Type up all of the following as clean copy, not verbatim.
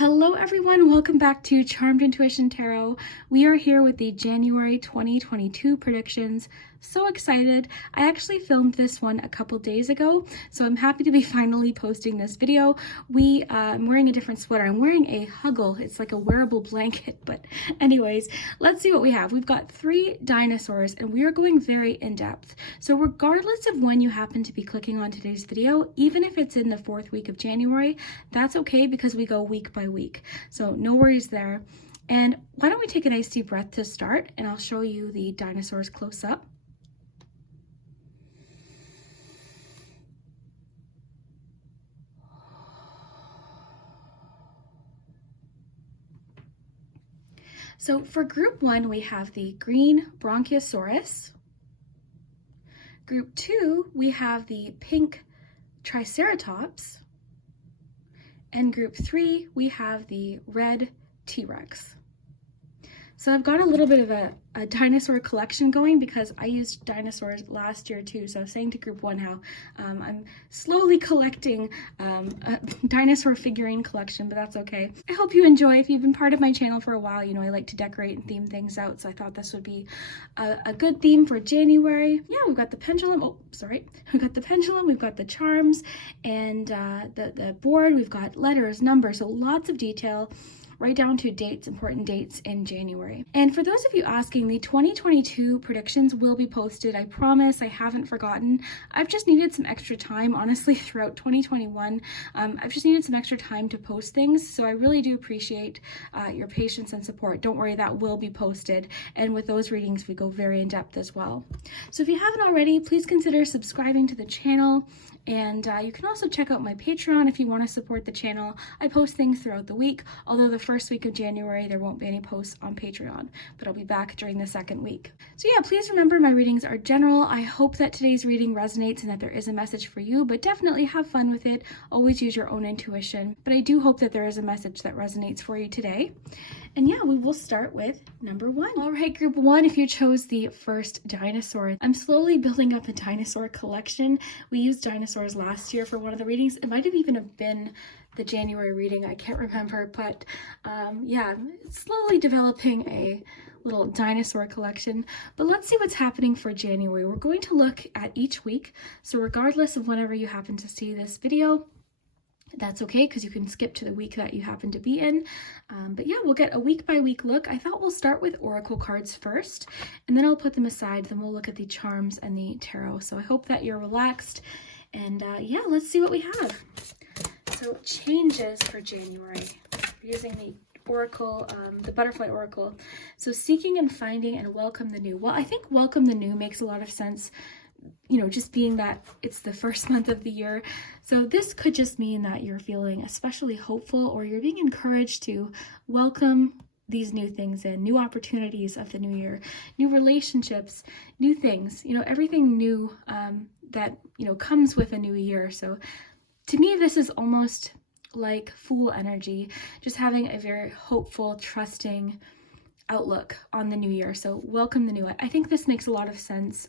Hello everyone, welcome back to Charmed Intuition Tarot. We are here with the January 2022 predictions. So excited. I actually filmed this one a couple days ago, so I'm happy to be finally posting this video. I'm wearing a different sweater. I'm wearing a huggle. It's like a wearable blanket, but anyways, let's see what we have. We've got 3 dinosaurs and we are going very in depth. So regardless of when you happen to be clicking on today's video, even if it's in the 4th week of January, that's okay because we go week by week. So no worries there. And why don't we take a nice deep breath to start, and I'll show you the dinosaurs close up. So for group 1, we have the green Bronchiosaurus. Group 2, we have the pink Triceratops. And group 3, we have the red T-Rex. So I've got a little bit of a dinosaur collection going because I used dinosaurs last year too. So I was saying to group 1 how I'm slowly collecting a dinosaur figurine collection, but that's okay. I hope you enjoy. If you've been part of my channel for a while, you know I like to decorate and theme things out. So I thought this would be a good theme for January. Yeah, we've got the pendulum. Oh, sorry. We've got the pendulum, we've got the charms, and the board. We've got letters, numbers, so lots of detail, right down to dates, important dates in January. And for those of you asking, the 2022 predictions will be posted. I promise, I haven't forgotten. I've just needed some extra time, honestly, throughout 2021. I've just needed some extra time to post things, so I really do appreciate your patience and support. Don't worry, that will be posted. And with those readings, we go very in depth as well. So if you haven't already, please consider subscribing to the channel. And you can also check out my Patreon if you want to support the channel. I post things throughout the week, although the first week of January there won't be any posts on Patreon, but I'll be back during the 2nd week. So yeah, please remember my readings are general. I hope that today's reading resonates and that there is a message for you, but definitely have fun with it. Always use your own intuition, but I do hope that there is a message that resonates for you today. And yeah, we will start with number 1. All right, group 1, if you chose the first dinosaur. I'm slowly building up a dinosaur collection. We used dinosaurs last year for one of the readings. It might have even been the January reading, I can't remember, but yeah, slowly developing a little dinosaur collection. But let's see what's happening for January. We're going to look at each week, so regardless of whenever you happen to see this video, that's okay because you can skip to the week that you happen to be in. But yeah, we'll get a week by week look. I thought we'll start with oracle cards first, and then I'll put them aside. Then we'll look at the charms and the tarot. So I hope that you're relaxed. And yeah, let's see what we have. So changes for January. We're using the oracle, the butterfly oracle. So seeking and finding and welcome the new. Well, I think welcome the new makes a lot of sense, you know, just being that it's the first month of the year. So this could just mean that you're feeling especially hopeful, or you're being encouraged to welcome these new things in, new opportunities of the new year, new relationships, new things, you know, everything new that, you know, comes with a new year. So to me, this is almost like Fool energy, just having a very hopeful, trusting outlook on the new year. So welcome the new. I think this makes a lot of sense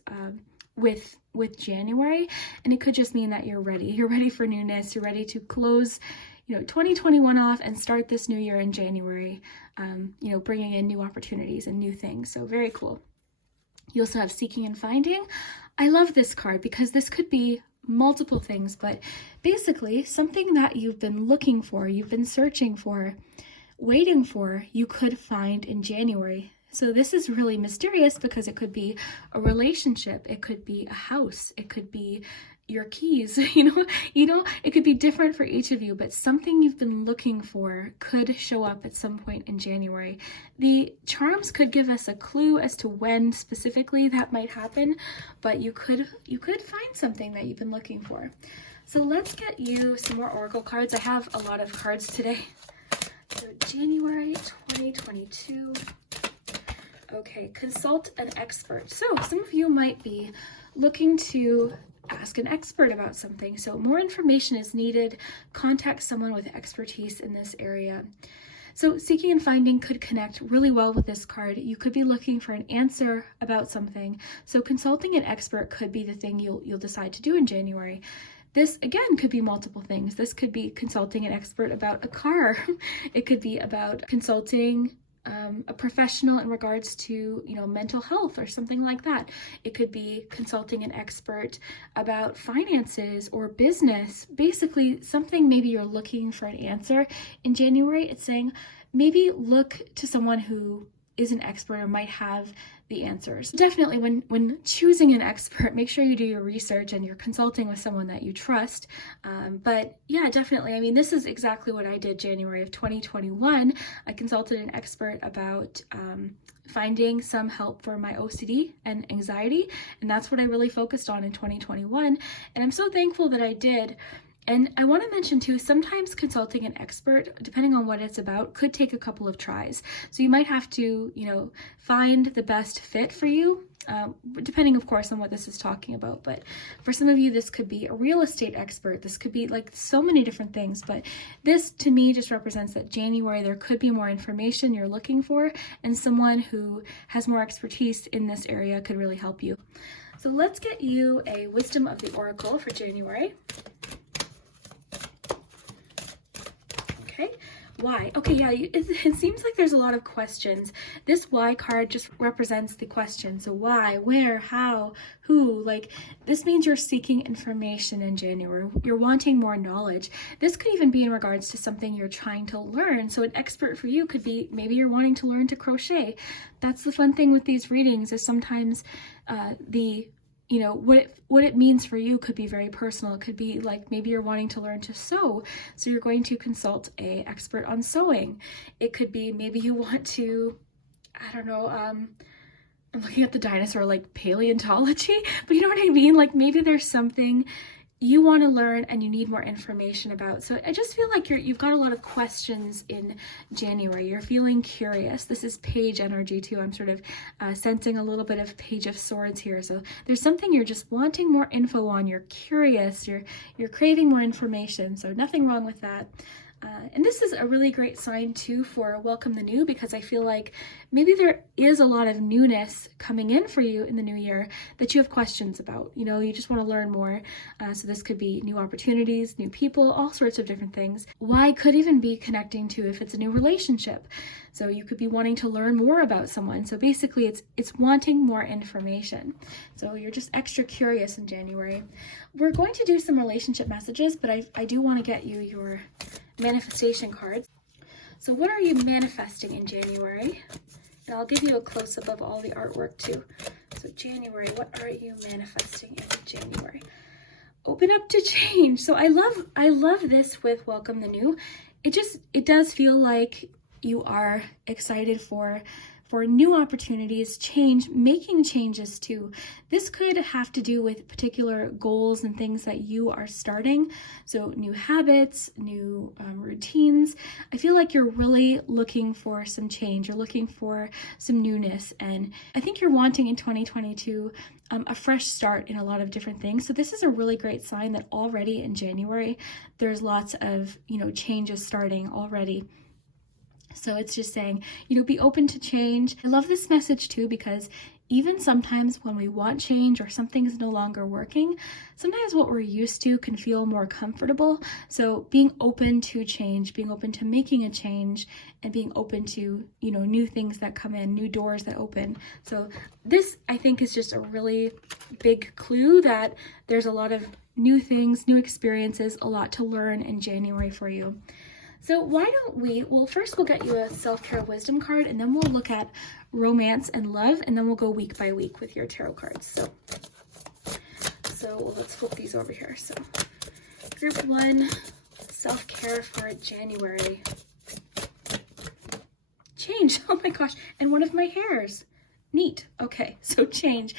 with January, and it could just mean that you're ready for newness. You're ready to close, you know, 2021 off and start this new year in January, you know, bringing in new opportunities and new things. So very cool. You also have seeking and finding. I love this card because this could be multiple things, but basically something that you've been looking for, you've been searching for, waiting for, you could find in January. So this is really mysterious because it could be a relationship, it could be a house, it could be your keys, you know, it could be different for each of you, but something you've been looking for could show up at some point in January. The charms could give us a clue as to when specifically that might happen, but you could find something that you've been looking for. So let's get you some more oracle cards. I have a lot of cards today. So January 2022. Okay, consult an expert. So some of you might be looking to ask an expert about something. So more information is needed. Contact someone with expertise in this area. So seeking and finding could connect really well with this card. You could be looking for an answer about something. So consulting an expert could be the thing you'll decide to do in January. This, again, could be multiple things. This could be consulting an expert about a car. It could be about consulting a professional in regards to, mental health or something like that. It could be consulting an expert about finances or business. Basically, something maybe you're looking for an answer in January. It's saying maybe look to someone who is an expert or might have the answers. Definitely when choosing an expert, make sure you do your research and you're consulting with someone that you trust. But yeah, definitely. I mean, this is exactly what I did January of 2021. I consulted an expert about finding some help for my OCD and anxiety. And that's what I really focused on in 2021. And I'm so thankful that I did. And I want to mention too, sometimes consulting an expert, depending on what it's about, could take a couple of tries. So you might have to, find the best fit for you, depending of course on what this is talking about. But for some of you, this could be a real estate expert. This could be like so many different things. But this to me just represents that January, there could be more information you're looking for, and someone who has more expertise in this area could really help you. So let's get you a Wisdom of the Oracle for January. Why? Okay, yeah, it seems like there's a lot of questions. This why card just represents the question. So why, where, how, who, this means you're seeking information in January. You're wanting more knowledge. This could even be in regards to something you're trying to learn. So an expert for you could be, maybe you're wanting to learn to crochet. That's the fun thing with these readings is sometimes what it means for you could be very personal. It could be like maybe you're wanting to learn to sew, so you're going to consult an expert on sewing. It could be maybe you want to, I don't know, I'm looking at the dinosaur, like paleontology, but you know what I mean? Like maybe there's something you want to learn and you need more information about. So I just feel like you've got a lot of questions in January. You're feeling curious. This is page energy too. I'm sort of sensing a little bit of Page of Swords here. So there's something you're just wanting more info on. You're curious. You're craving more information. So nothing wrong with that. And this is a really great sign too for Welcome the New, because I feel like maybe there is a lot of newness coming in for you in the new year that you have questions about. You just want to learn more. So this could be new opportunities, new people, all sorts of different things. Why could even be connecting to if it's a new relationship. So you could be wanting to learn more about someone. So basically it's wanting more information. So you're just extra curious in January. We're going to do some relationship messages, but I do want to get you your manifestation cards. So what are you manifesting in January? And I'll give you a close-up of all the artwork too. So January, what are you manifesting in January? Open up to change. So I love this with Welcome the New. It does feel like you are excited for new opportunities, change, making changes too. This could have to do with particular goals and things that you are starting. So new habits, new routines. I feel like you're really looking for some change. You're looking for some newness. And I think you're wanting in 2022 a fresh start in a lot of different things. So this is a really great sign that already in January, there's lots of, changes starting already. So it's just saying, be open to change. I love this message too, because even sometimes when we want change or something's no longer working, sometimes what we're used to can feel more comfortable. So being open to change, being open to making a change, and being open to, new things that come in, new doors that open. So this, I think, is just a really big clue that there's a lot of new things, new experiences, a lot to learn in January for you. So why don't first we'll get you a self-care wisdom card, and then we'll look at romance and love, and then we'll go week by week with your tarot cards. So let's flip these over here. So group 1, self-care for January. Change, oh my gosh, and one of my hairs. Neat, okay, so change.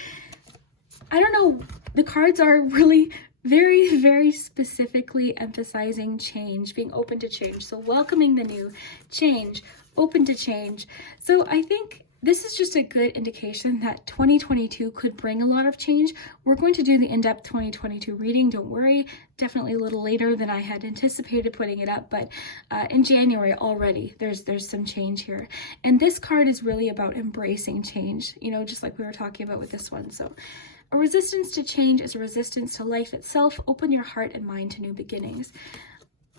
I don't know, the cards are really very, very specifically emphasizing change, being open to change. So welcoming the new, change, open to change. So I think this is just a good indication that 2022 could bring a lot of change. We're going to do the in-depth 2022 reading, don't worry. Definitely a little later than I had anticipated putting it up, but in January already, there's some change here. And this card is really about embracing change, just like we were talking about with this one. So A resistance to change is a resistance to life itself. Open your heart and mind to new beginnings.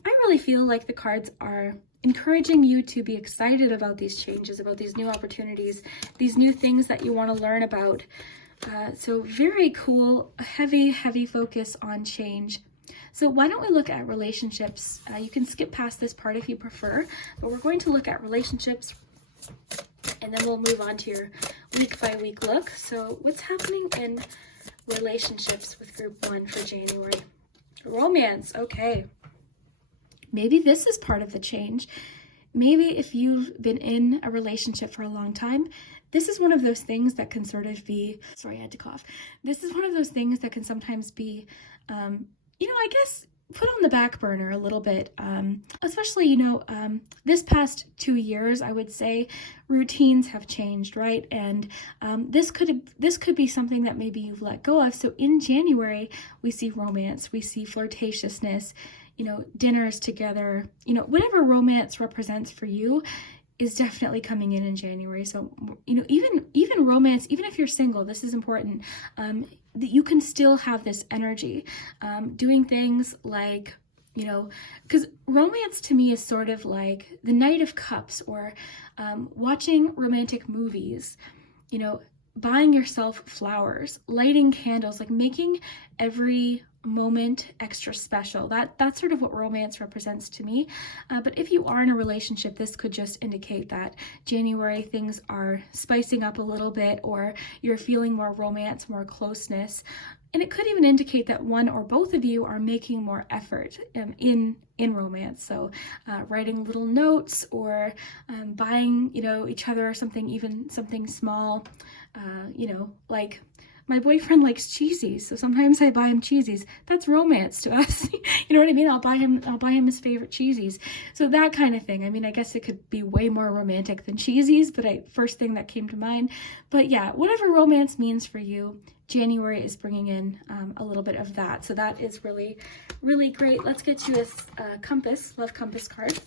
I really feel like the cards are encouraging you to be excited about these changes, about these new opportunities, these new things that you want to learn about. So very cool, heavy focus on change. So why don't we look at relationships? You can skip past this part if you prefer, but we're going to look at relationships, and then we'll move on to your week by week look. So what's happening in relationships with group 1 for January? Romance, okay. Maybe this is part of the change. Maybe if you've been in a relationship for a long time, this is one of those things that can sort of be, sorry, I had to cough. This is one of those things that can sometimes be, I guess, put on the back burner a little bit, especially, this past 2 years, I would say routines have changed, right? And this could be something that maybe you've let go of. So in January, we see romance, we see flirtatiousness, dinners together, whatever romance represents for you is definitely coming in January. So, even romance, even if you're single, this is important, that you can still have this energy, doing things like, because romance to me is sort of like the Knight of Cups, or watching romantic movies, buying yourself flowers, lighting candles, like making every moment extra special. That's sort of what romance represents to me. But if you are in a relationship, this could just indicate that January things are spicing up a little bit, or you're feeling more romance, more closeness. And it could even indicate that one or both of you are making more effort in romance. So writing little notes, or buying, each other something, even something small, like my boyfriend likes cheesies, so sometimes I buy him cheesies. That's romance to us. You know what I mean? I'll buy him his favorite cheesies. So that kind of thing. I mean, I guess it could be way more romantic than cheesies, but first thing that came to mind. But yeah, whatever romance means for you, January is bringing in a little bit of that. So that is really, really great. Let's get to a compass, love compass card.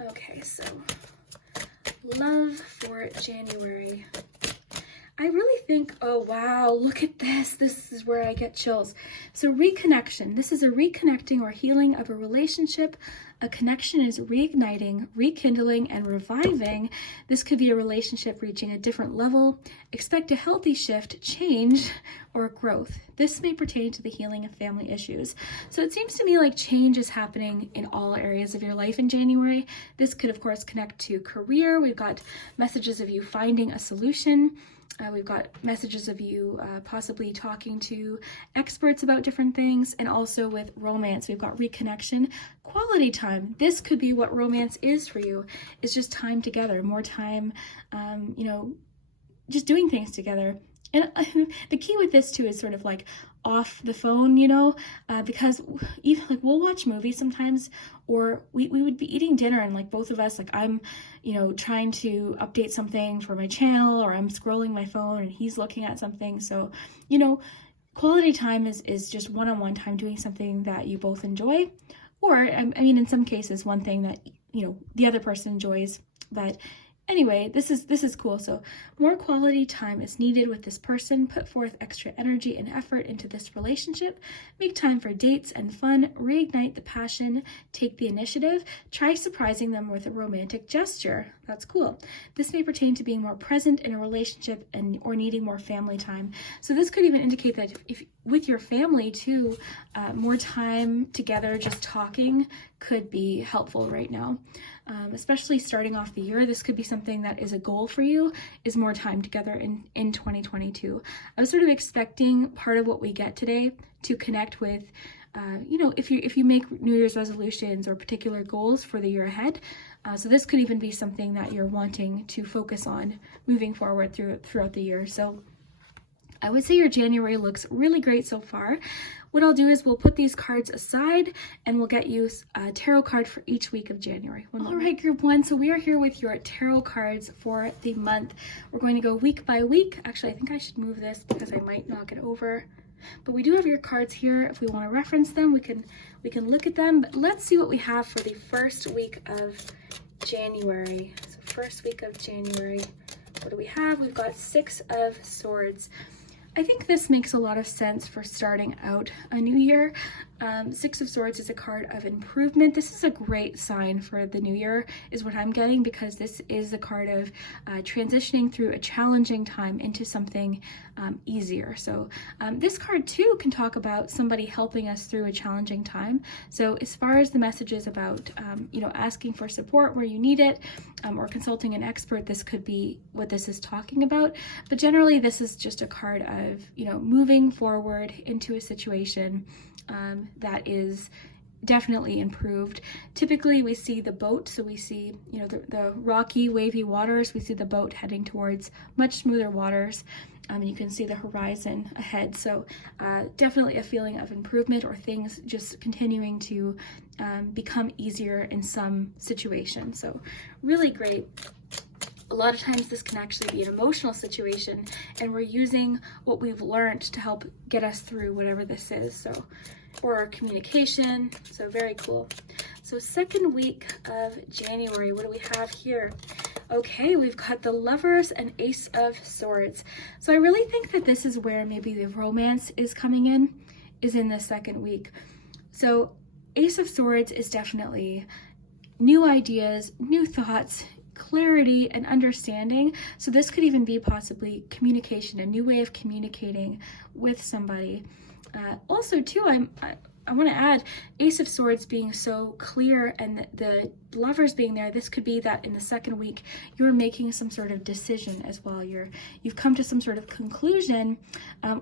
Okay, so love for January. I really think, oh wow, look at this. This is where I get chills. So reconnection. This is a reconnecting or healing of a relationship. A connection is reigniting, rekindling, and reviving. This could be a relationship reaching a different level. Expect a healthy shift, change, or growth. This may pertain to the healing of family issues. So it seems to me like change is happening in all areas of your life in January. This could, of course, connect to career. We've got messages of you finding a solution. We've got messages of you possibly talking to experts about different things, and also with romance, we've got reconnection, quality time. This could be what romance is for you. It's just time together, more time, just doing things together. And the key with this too is sort of like off the phone, because even like we'll watch movies sometimes, or we would be eating dinner and like both of us, like I'm, trying to update something for my channel, or I'm scrolling my phone and he's looking at something. So, quality time is just one-on-one time doing something that you both enjoy, or I mean, in some cases, one thing that, the other person enjoys. But anyway, this is cool. So more quality time is needed with this person. Put forth extra energy and effort into this relationship. Make time for dates and fun. Reignite the passion. Take the initiative. Try surprising them with a romantic gesture. That's cool. This may pertain to being more present in a relationship or needing more family time. So this could even indicate that if with your family too, more time together just talking could be helpful right now. Especially starting off the year, this could be something that is a goal for you, is more time together in 2022. I was sort of expecting part of what we get today to connect with, if you make New Year's resolutions or particular goals for the year ahead. So this could even be something that you're wanting to focus on moving forward throughout the year. So I would say your January looks really great so far. What I'll do is we'll put these cards aside and we'll get you a tarot card for each week of January. All right, group 1. So we are here with your tarot cards for the month. We're going to go week by week. Actually, I think I should move this because I might knock it over. But we do have your cards here. If we want to reference them, we can look at them. But let's see what we have for the first week of January. So first week of January, What do we have? We've got 6 of Swords. I think this makes a lot of sense for starting out a new year. 6 of Swords is a card of improvement. This is a great sign for the new year, is what I'm getting, because this is a card of transitioning through a challenging time into something easier. So this card too can talk about somebody helping us through a challenging time. So as far as the messages about asking for support where you need it, or consulting an expert, this could be what this is talking about. But generally, this is just a card of moving forward into a situation that is definitely improved. Typically we see the boat, so we see the rocky wavy waters, we see the boat heading towards much smoother waters, and you can see the horizon ahead. So definitely a feeling of improvement, or things just continuing to become easier in some situation. So really great. A lot of times this can actually be an emotional situation, and we're using what we've learned to help get us through whatever this is. So, or communication. So very cool. So second week of January, what do we have here? Okay, we've got the Lovers and Ace of Swords. So I really think that this is where maybe the romance is coming in, is in the second week. So Ace of Swords is definitely new ideas, new thoughts, clarity and understanding. So this could even be possibly communication, a new way of communicating with somebody. Also too, I want to add, Ace of Swords being so clear and the Lovers being there, this could be that in the second week you're making some sort of decision as well. You've come to some sort of conclusion,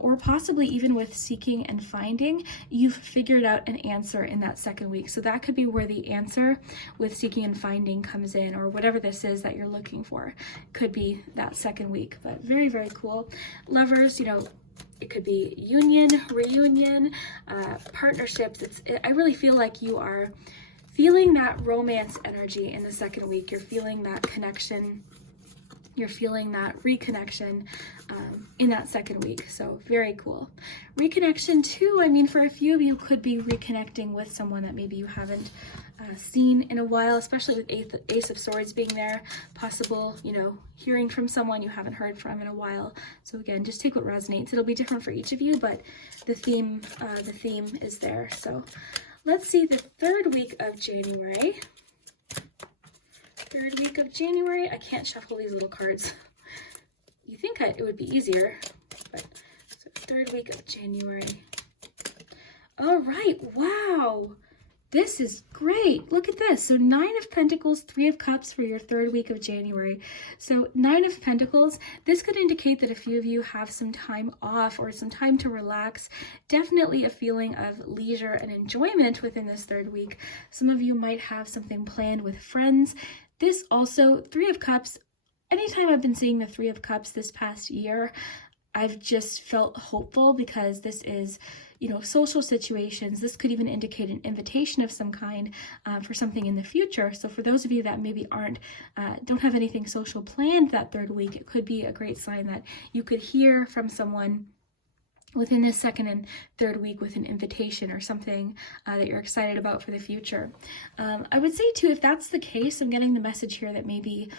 or possibly even with seeking and finding, you've figured out an answer in that second week. So that could be where the answer with seeking and finding comes in, or whatever this is that you're looking for could be that second week. But very, very cool. Lovers, it could be union, reunion, partnerships. I really feel like you are feeling that romance energy in the second week. You're feeling that connection. You're feeling that reconnection in that second week. So very cool. Reconnection too, I mean, for a few of you could be reconnecting with someone that maybe you haven't seen in a while, especially with Ace of Swords being there. Possible, hearing from someone you haven't heard from in a while. So again, just take what resonates. It'll be different for each of you, but the theme is there. So let's see the third week of January. Third week of January. I can't shuffle these little cards. You think it would be easier, but so third week of January. All right, wow. This is great. Look at this. So 9 of Pentacles, 3 of Cups for your third week of January. So 9 of Pentacles, this could indicate that a few of you have some time off or some time to relax. Definitely a feeling of leisure and enjoyment within this third week. Some of you might have something planned with friends. This also, 3 of Cups, anytime I've been seeing the 3 of Cups this past year, I've just felt hopeful, because this is, social situations. This could even indicate an invitation of some kind for something in the future. So for those of you that maybe don't have anything social planned that third week, it could be a great sign that you could hear from someone within this second and third week with an invitation or something that you're excited about for the future. I would say too, if that's the case, I'm getting the message here that maybe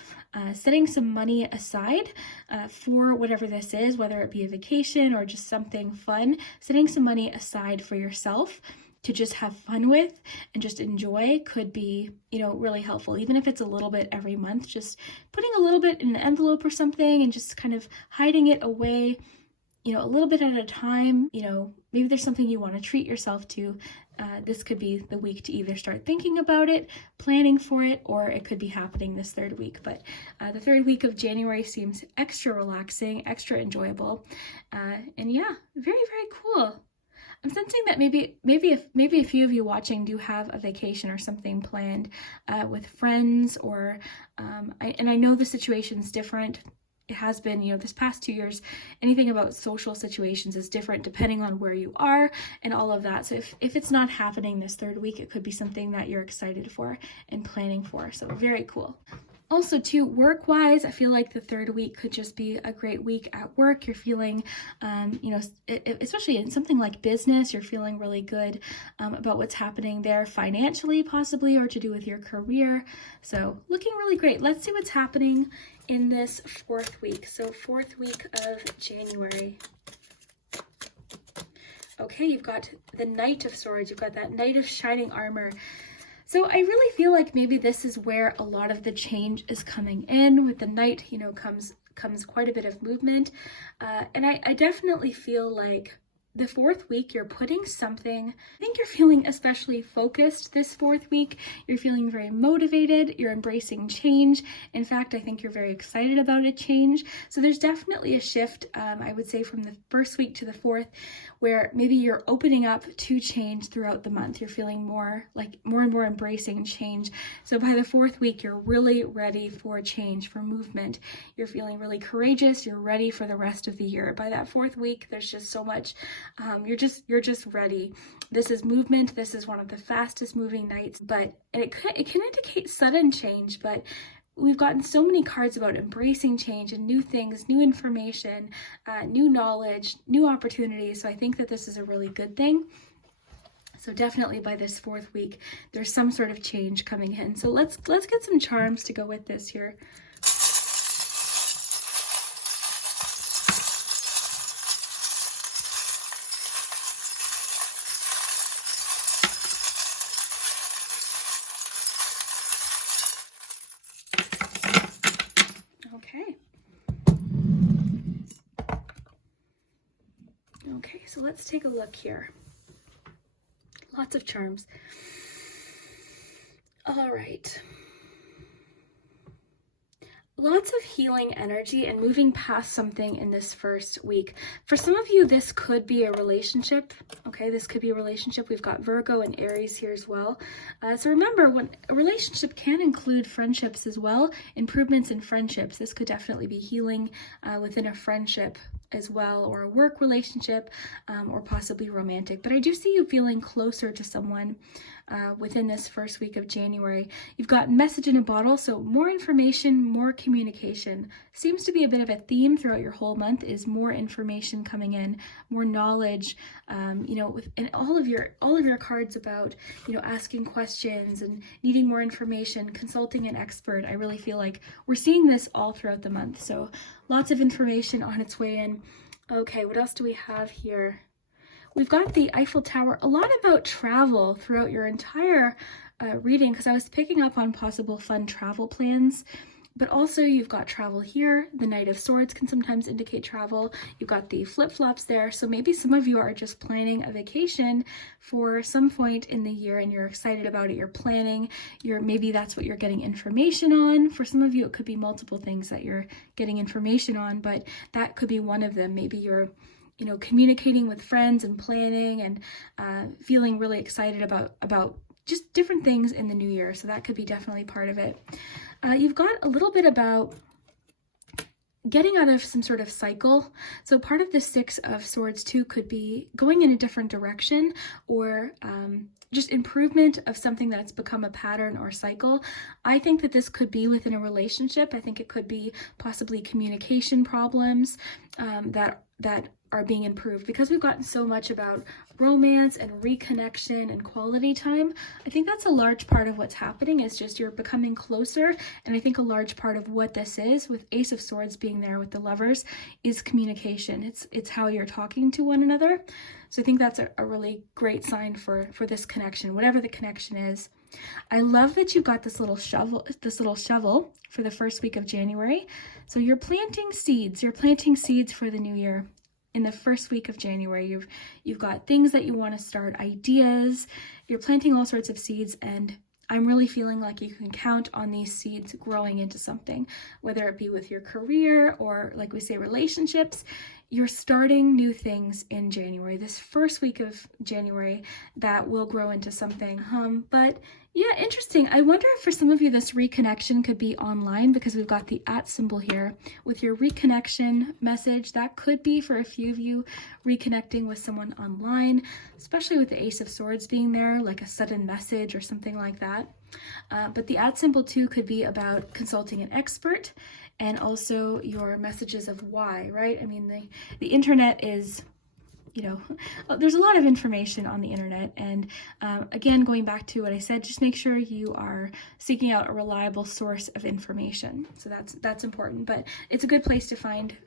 setting some money aside for whatever this is, whether it be a vacation or just something fun, setting some money aside for yourself to just have fun with and just enjoy could be, really helpful. Even if it's a little bit every month, just putting a little bit in an envelope or something and just kind of hiding it away, a little bit at a time. Maybe there's something you want to treat yourself to. This could be the week to either start thinking about it, planning for it, or it could be happening this third week. But the third week of January seems extra relaxing, extra enjoyable. And yeah, very, very cool. I'm sensing that maybe a few of you watching do have a vacation or something planned with friends, or and I know the situation's different. It has been, this past 2 years, anything about social situations is different depending on where you are and all of that. So if it's not happening this third week, it could be something that you're excited for and planning for. So very cool. Also too, work-wise, I feel like the third week could just be a great week at work. You're feeling, especially in something like business, you're feeling really good about what's happening there financially possibly, or to do with your career. So looking really great. Let's see what's happening in this fourth week. So fourth week of January. Okay, you've got the Knight of Swords. You've got that Knight of Shining Armor. So I really feel like maybe this is where a lot of the change is coming in. With the Knight, comes quite a bit of movement. And I definitely feel like the fourth week, you're putting something, I think you're feeling especially focused this fourth week. You're feeling very motivated. You're embracing change. In fact, I think you're very excited about a change. So there's definitely a shift, I would say, from the first week to the fourth, where maybe you're opening up to change throughout the month. You're feeling more and more embracing change. So by the fourth week, you're really ready for change, for movement. You're feeling really courageous. You're ready for the rest of the year. By that fourth week, there's just so much. You're just ready. This is movement. This is one of the fastest moving nights, but it can indicate sudden change, but we've gotten so many cards about embracing change and new things, new information, new knowledge, new opportunities. So I think that this is a really good thing. So definitely by this fourth week, there's some sort of change coming in. So let's get some charms to go with this here. Okay, so let's take a look here. Lots of charms. All right. Lots of healing energy and moving past something in this first week. For some of you, this could be a relationship. Okay, this could be a relationship. We've got Virgo and Aries here as well. So remember, when a relationship can include friendships as well, improvements in friendships. This could definitely be healing within a friendship as well, or a work relationship, or possibly romantic. But I do see you feeling closer to someone within this first week of January. You've got message in a bottle, so more information, more communication. Seems to be a bit of a theme throughout your whole month, is more information coming in, more knowledge, and all of your cards about, asking questions and needing more information, consulting an expert. I really feel like we're seeing this all throughout the month. So lots of information on its way in. Okay, what else do we have here? We've got the Eiffel Tower, a lot about travel throughout your entire reading, because I was picking up on possible fun travel plans, but also you've got travel here. The Knight of Swords can sometimes indicate travel. You've got the flip-flops there, so maybe some of you are just planning a vacation for some point in the year and you're excited about it, you're planning, maybe that's what you're getting information on. For some of you, it could be multiple things that you're getting information on, but that could be one of them. Maybe you're communicating with friends and planning and feeling really excited about just different things in the new year. So that could be definitely part of it. You've got a little bit about getting out of some sort of cycle. So part of the Six of Swords too could be going in a different direction, or just improvement of something that's become a pattern or cycle. I think that this could be within a relationship. I think it could be possibly communication problems that are being improved, because we've gotten so much about romance and reconnection and quality time. I think that's a large part of what's happening, is just you're becoming closer. And I think a large part of what this is, with Ace of Swords being there with the Lovers, is communication. It's how you're talking to one another. So I think that's a really great sign for this connection, whatever the connection is. I love that you got this little shovel for the first week of January. So you're planting seeds. You're planting seeds for the new year. In the first week of January, you've got things that you want to start, ideas. You're planting all sorts of seeds, and I'm really feeling like you can count on these seeds growing into something, whether it be with your career or, like we say, relationships. You're starting new things in January, this first week of January, that will grow into something. But Yeah, interesting. I wonder if for some of you this reconnection could be online, because we've got the @ symbol here with your reconnection message. That could be for a few of you reconnecting with someone online, especially with the Ace of Swords being there, like a sudden message or something like that. But the @ symbol too could be about consulting an expert, and also your messages of why, right? I mean, the internet is, you know, there's a lot of information on the internet, and again, going back to what I said, just make sure you are seeking out a reliable source of information. So that's important, but it's a good place to find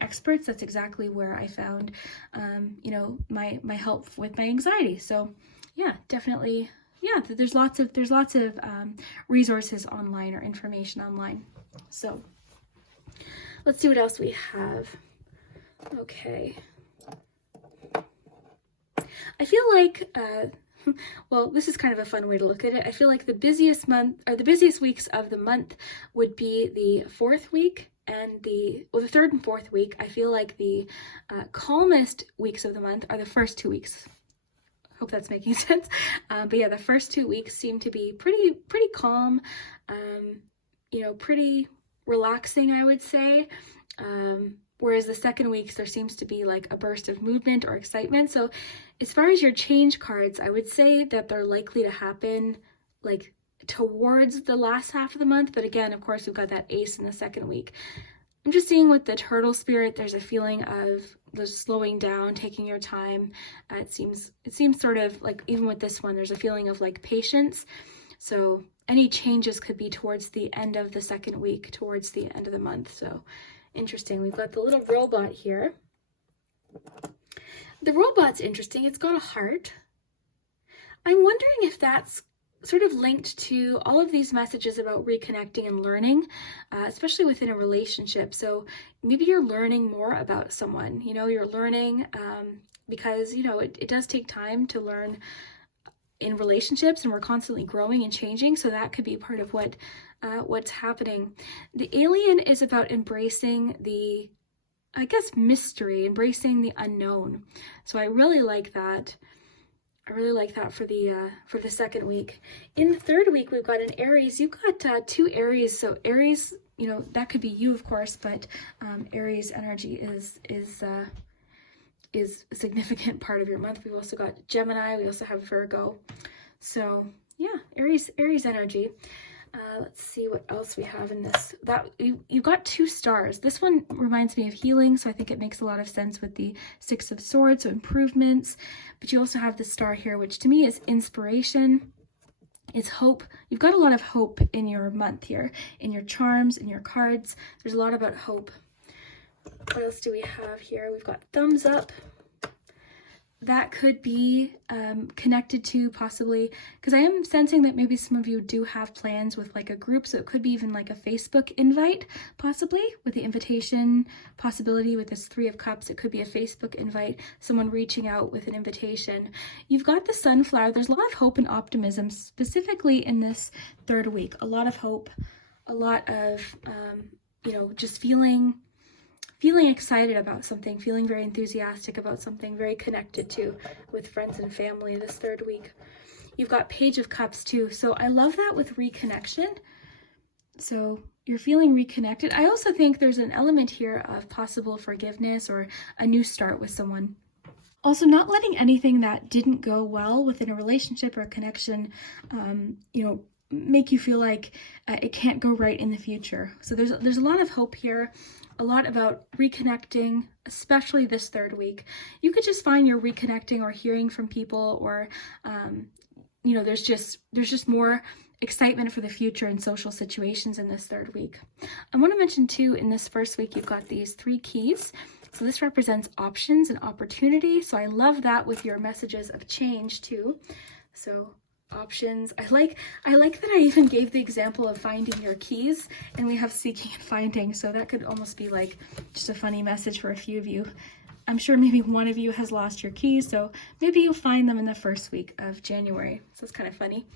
experts. That's exactly where I found, you know, my help with my anxiety. So yeah, definitely, yeah, there's lots of resources online or information online. So let's see what else we have. Okay. I feel like, well, this is kind of a fun way to look at it. I feel like the busiest month, or the busiest weeks of the month, would be the 4th week and the 3rd and 4th week. I feel like the calmest weeks of the month are the first 2 weeks. Hope that's making sense. But yeah, the first 2 weeks seem to be pretty calm, you know, pretty relaxing, I would say. Whereas the second weeks, there seems to be like a burst of movement or excitement. So as far as your change cards, I would say that they're likely to happen like towards the last half of the month. But again, of course, we've got that Ace in the second week. I'm just seeing with the Turtle spirit, there's a feeling of the slowing down, taking your time. It seems sort of like, even with this one, there's a feeling of like patience. So any changes could be towards the end of the second week, towards the end of the month. So interesting. We've got the little robot here. The robot's interesting. It's got a heart. I'm wondering if that's sort of linked to all of these messages about reconnecting and learning, especially within a relationship. So maybe you're learning more about someone, you know, you're learning because, you know, it does take time to learn in relationships, and we're constantly growing and changing. So that could be part of what's happening. The alien is about embracing the, I guess, mystery, embracing the unknown. So I really like that. I really like that for the second week. In the third week, we've got an Aries. You've got 2 Aries. So Aries, you know, that could be you, of course, but Aries energy is a significant part of your month. We've also got Gemini. We also have Virgo. So yeah, Aries energy. Let's see what else we have in this. That you've got 2 stars. This one reminds me of healing, so I think it makes a lot of sense with the 6 of Swords, so improvements. But you also have the star here, which to me is inspiration. It's hope. You've got a lot of hope in your month here, in your charms, in your cards. There's a lot about hope. What else do we have here? We've got thumbs up. That could be connected to possibly, because I am sensing that maybe some of you do have plans with like a group, so it could be even like a Facebook invite, possibly with the invitation possibility with this 3 of Cups. It could be a Facebook invite, someone reaching out with an invitation. You've got the sunflower. There's a lot of hope and optimism, specifically in this third week. A lot of hope, a lot of, you know, just feeling excited about something, feeling very enthusiastic about something, very connected to with friends and family this third week. You've got Page of Cups too. So I love that with reconnection. So you're feeling reconnected. I also think there's an element here of possible forgiveness or a new start with someone. Also, not letting anything that didn't go well within a relationship or a connection, you know, make you feel like it can't go right in the future. So there's a lot of hope here. A lot about reconnecting, especially this third week. You could just find you're reconnecting or hearing from people, or you know, there's just more excitement for the future in social situations in this third week. I want to mention too, in this first week, you've got these 3 keys. So this represents options and opportunity. So I love that with your messages of change too. So options. I like that I even gave the example of finding your keys, and we have seeking and finding, so that could almost be like just a funny message for a few of you. I'm sure maybe one of you has lost your keys, so maybe you'll find them in the first week of January. So it's kind of funny.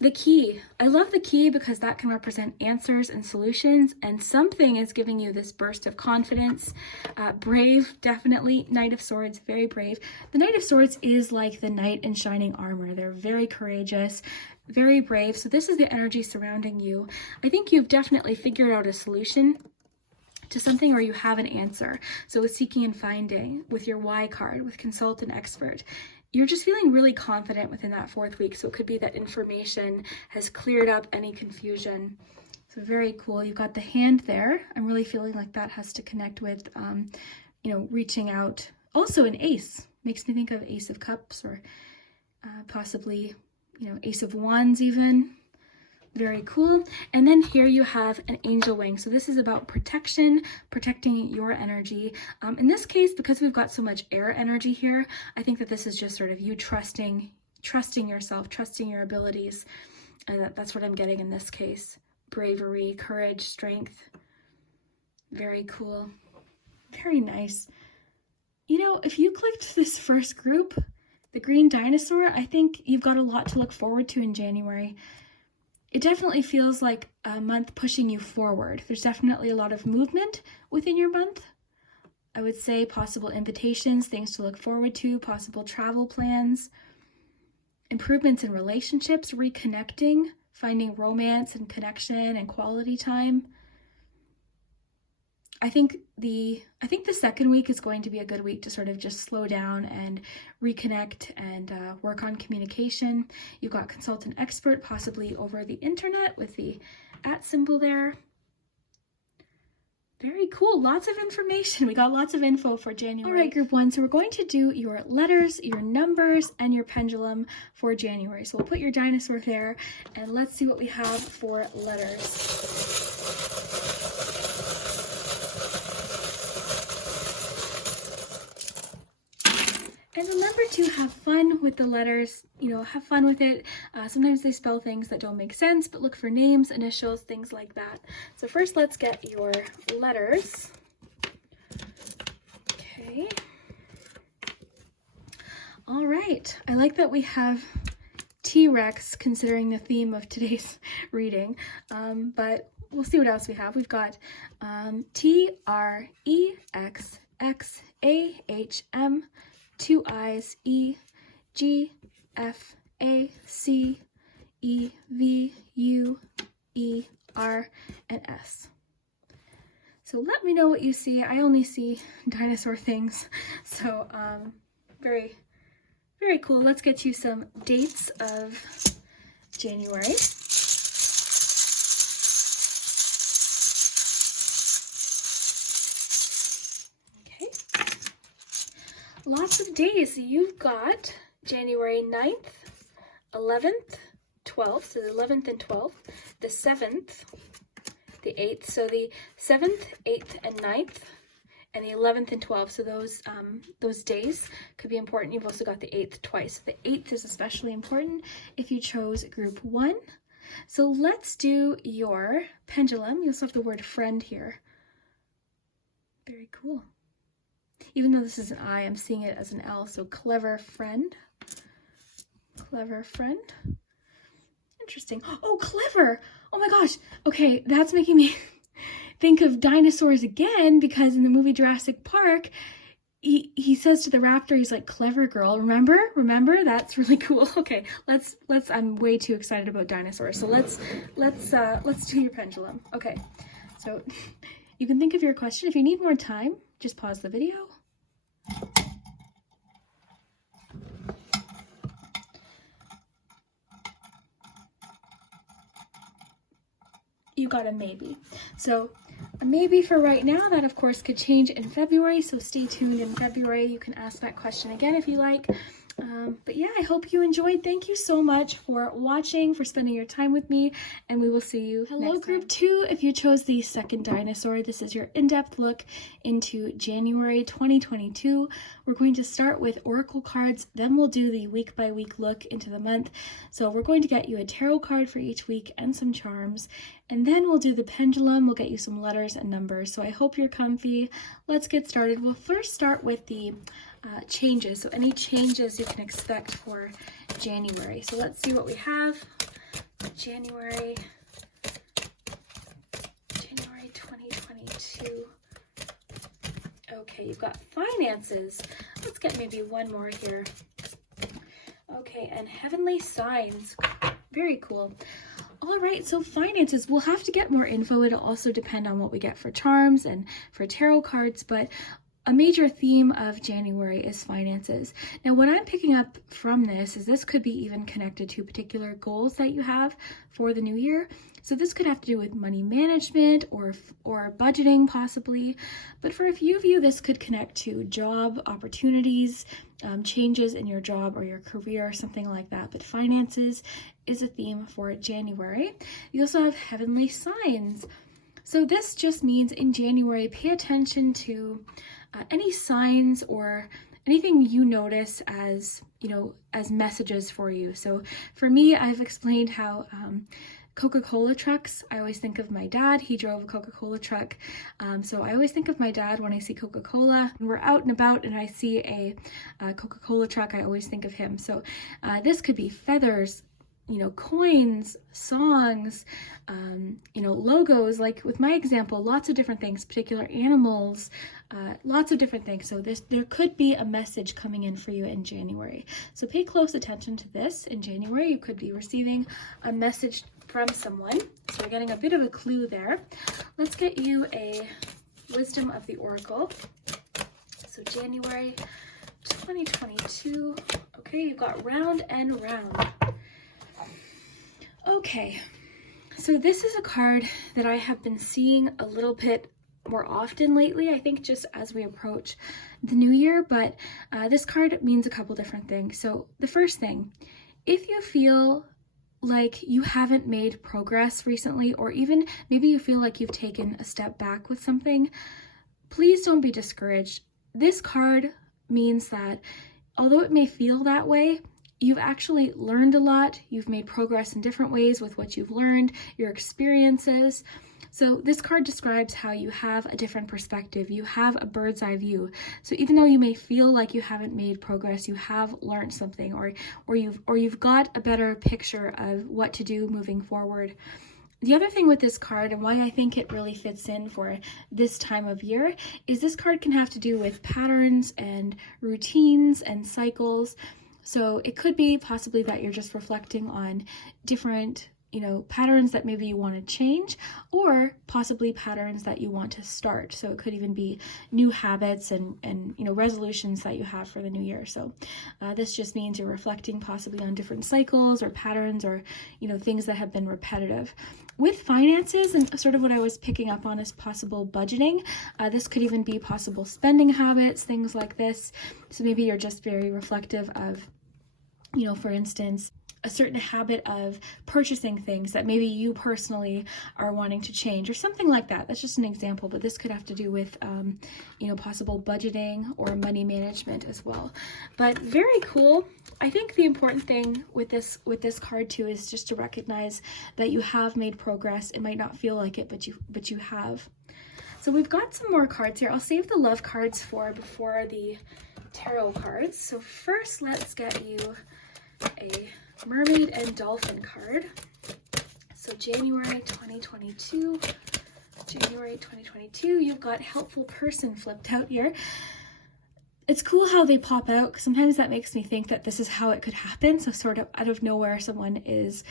The key. I love the key because that can represent answers and solutions, and something is giving you this burst of confidence. Brave, definitely. Knight of Swords, very brave. The Knight of Swords is like the knight in shining armor. They're very courageous, very brave. So this is the energy surrounding you. I think you've definitely figured out a solution to something, or you have an answer. So with seeking and finding, with your why card, with consult and expert, you're just feeling really confident within that 4th week. So it could be that information has cleared up any confusion. So very cool. You've got the hand there. I'm really feeling like that has to connect with, reaching out. Also an ace. Makes me think of Ace of Cups, or possibly, Ace of Wands even. Very cool. And then here you have an angel wing. So this is about protection, protecting your energy. In this case, because we've got so much air energy here, I think that this is just sort of you trusting yourself, trusting your abilities. And that's what I'm getting in this case. Bravery, courage, strength. Very cool. Very nice. If you clicked this first group, the green dinosaur, I think you've got a lot to look forward to in January. It definitely feels like a month pushing you forward. There's definitely a lot of movement within your month. I would say possible invitations, things to look forward to, possible travel plans, improvements in relationships, reconnecting, finding romance and connection and quality time. I think the 2nd week is going to be a good week to sort of just slow down and reconnect and work on communication. You've got consultant expert, possibly over the internet with the @ symbol there. Very cool. Lots of information. We got lots of info for January. All right, group 1. So we're going to do your letters, your numbers, and your pendulum for January. So we'll put your dinosaur there, and let's see what we have for letters. And remember to have fun with the letters, have fun with it. Sometimes they spell things that don't make sense, but look for names, initials, things like that. So first, let's get your letters. Okay. All right. I like that we have T-Rex considering the theme of today's reading, but we'll see what else we have. We've got T-R-E-X-X-A-H-M, 2 I's, E, G, F, A, C, E, V, U, E, R, and S. So let me know what you see. I only see dinosaur things. So very, very cool. Let's get you some dates of January. Lots of days. You've got January 9th, 11th, 12th, so the 11th and 12th, the 7th, the 8th, so the 7th, 8th, and 9th, and the 11th and 12th, so those days could be important. You've also got the 8th twice. The 8th is especially important if you chose group 1. So let's do your pendulum. You also have the word friend here. Very cool. Even though this is an I, I'm seeing it as an L, so clever friend. Clever friend. Interesting. Oh, clever! Oh my gosh. Okay, that's making me think of dinosaurs again, because in the movie Jurassic Park, he says to the raptor, he's like, clever girl. Remember? That's really cool. Okay, let's I'm way too excited about dinosaurs. So let's do your pendulum. Okay. So you can think of your question. If you need more time, just pause the video. You got a maybe. So a maybe for right now. That of course could change in February, so stay tuned in February. You can ask that question again if you like. But yeah, I hope you enjoyed. Thank you so much for watching, for spending your time with me, and we will see you next time. Group 2, if you chose the second dinosaur, this is your in-depth look into January 2022. We're going to start with oracle cards, then we'll do the week-by-week look into the month. So we're going to get you a tarot card for each week and some charms, and then we'll do the pendulum. We'll get you some letters and numbers. So I hope you're comfy. Let's get started. We'll first start with the changes. So any changes you can expect for January. So let's see what we have. January 2022. Okay, you've got finances. Let's get maybe one more here. Okay, and heavenly signs. Very cool. All right, so finances, we'll have to get more info. It'll also depend on what we get for charms and for tarot cards, but a major theme of January is finances. Now, what I'm picking up from this is this could be even connected to particular goals that you have for the new year. So this could have to do with money management or budgeting possibly. But for a few of you, this could connect to job opportunities, changes in your job or your career, something like that. But finances is a theme for January. You also have heavenly signs. So this just means in January, pay attention to any signs or anything you notice as, as messages for you. So for me, I've explained how Coca-Cola trucks, I always think of my dad. He drove a Coca-Cola truck. So I always think of my dad when I see Coca-Cola. When we're out and about and I see a Coca-Cola truck, I always think of him. So this could be feathers, coins, songs, logos, like with my example, lots of different things, particular animals, lots of different things. So there could be a message coming in for you in January. So pay close attention to this. In January, you could be receiving a message from someone. So we're getting a bit of a clue there. Let's get you a wisdom of the oracle. So January 2022. Okay, you've got round and round. Okay, so this is a card that I have been seeing a little bit more often lately, I think just as we approach the new year, but this card means a couple different things. So the first thing, if you feel like you haven't made progress recently, or even maybe you feel like you've taken a step back with something, please don't be discouraged. This card means that although it may feel that way, you've actually learned a lot. You've made progress in different ways with what you've learned, your experiences. So this card describes how you have a different perspective. You have a bird's eye view. So even though you may feel like you haven't made progress, you have learned something, or you've got a better picture of what to do moving forward. The other thing with this card, and why I think it really fits in for this time of year, is this card can have to do with patterns and routines and cycles. So it could be possibly that you're just reflecting on different, patterns that maybe you want to change, or possibly patterns that you want to start. So it could even be new habits and resolutions that you have for the new year. So this just means you're reflecting possibly on different cycles or patterns or, things that have been repetitive. With finances and sort of what I was picking up on is possible budgeting. This could even be possible spending habits, things like this. So maybe you're just very reflective of, for instance, a certain habit of purchasing things that maybe you personally are wanting to change or something like that. That's just an example, but this could have to do with, possible budgeting or money management as well. But very cool. I think the important thing with this card too is just to recognize that you have made progress. It might not feel like it, but you have. So we've got some more cards here. I'll save the love cards before the tarot cards. So first, let's get you a Mermaid and Dolphin card. So January 2022, you've got helpful person flipped out here. It's cool how they pop out. Sometimes that makes me think that this is how it could happen. So sort of out of nowhere, someone is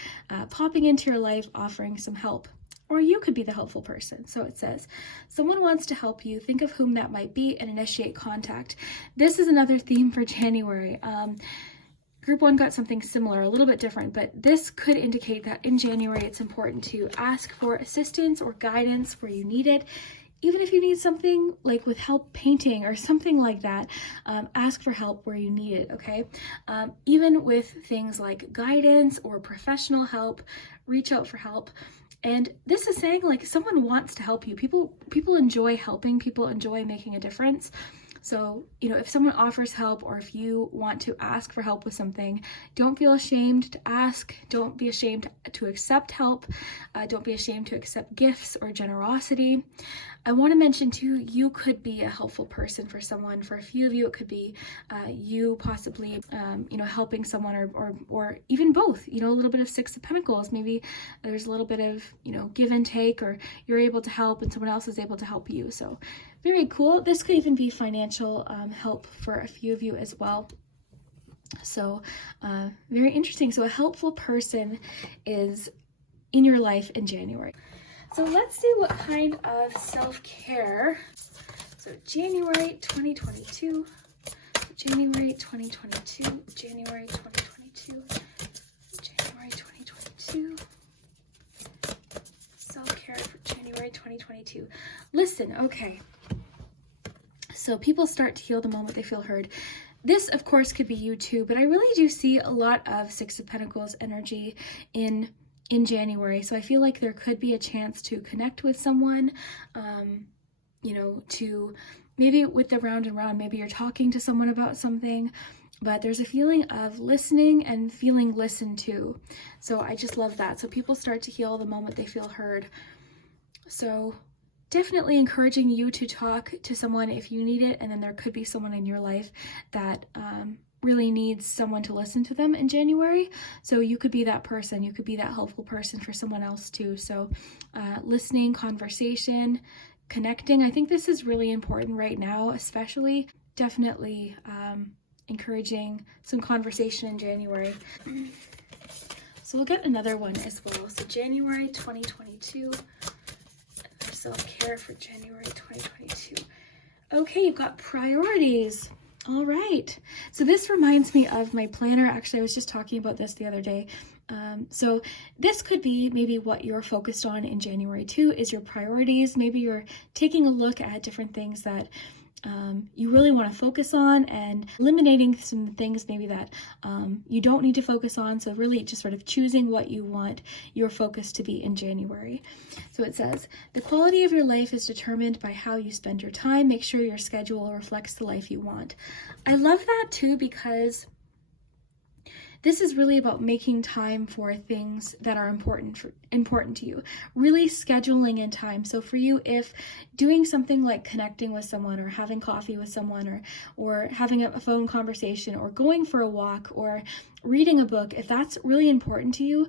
popping into your life, offering some help. Or you could be the helpful person. So it says, someone wants to help you. Think of whom that might be and initiate contact. This is another theme for January. Group 1 got something similar, a little bit different, but this could indicate that in January it's important to ask for assistance or guidance where you need it. Even if you need something like with help painting or something like that, ask for help where you need it, okay? Even with things like guidance or professional help, reach out for help. And this is saying like someone wants to help you. People enjoy helping, people enjoy making a difference. So, if someone offers help or if you want to ask for help with something, don't feel ashamed to ask. Don't be ashamed to accept help. Don't be ashamed to accept gifts or generosity. I want to mention too, you could be a helpful person for someone. For a few of you, it could be you possibly, helping someone or even both, a little bit of Six of Pentacles. Maybe there's a little bit of, give and take, or you're able to help and someone else is able to help you. So very cool. This could even be financial help for a few of you as well. So very interesting. So a helpful person is in your life in January. So let's see what kind of self-care. So January 2022, January 2022, January 2022, January 2022. Self-care for January 2022. Listen, okay. So people start to heal the moment they feel heard. This, of course, could be you too, but I really do see a lot of Six of Pentacles energy in January. So I feel like there could be a chance to connect with someone, you know, to maybe with the round and round, maybe you're talking to someone about something, but there's a feeling of listening and feeling listened to. So I just love that. So people start to heal the moment they feel heard. So definitely encouraging you to talk to someone if you need it, and then there could be someone in your life that really needs someone to listen to them in January. So you could be that person, you could be that helpful person for someone else too. So listening, conversation, connecting, I think this is really important right now, especially. Definitely encouraging some conversation in January. So we'll get another one as well. So January 2022, self-care for January 2022. Okay, you've got priorities. All right. So this reminds me of my planner. Actually, I was just talking about this the other day. So this could be maybe what you're focused on in January too, is your priorities. Maybe you're taking a look at different things that you really want to focus on and eliminating some things maybe that you don't need to focus on. So really just sort of choosing what you want your focus to be in January. So it says, the quality of your life is determined by how you spend your time. Make sure your schedule reflects the life you want. I love that too, because this is really about making time for things that are important to you, really scheduling in time. So for you, if doing something like connecting with someone or having coffee with someone or having a phone conversation or going for a walk or reading a book, if that's really important to you,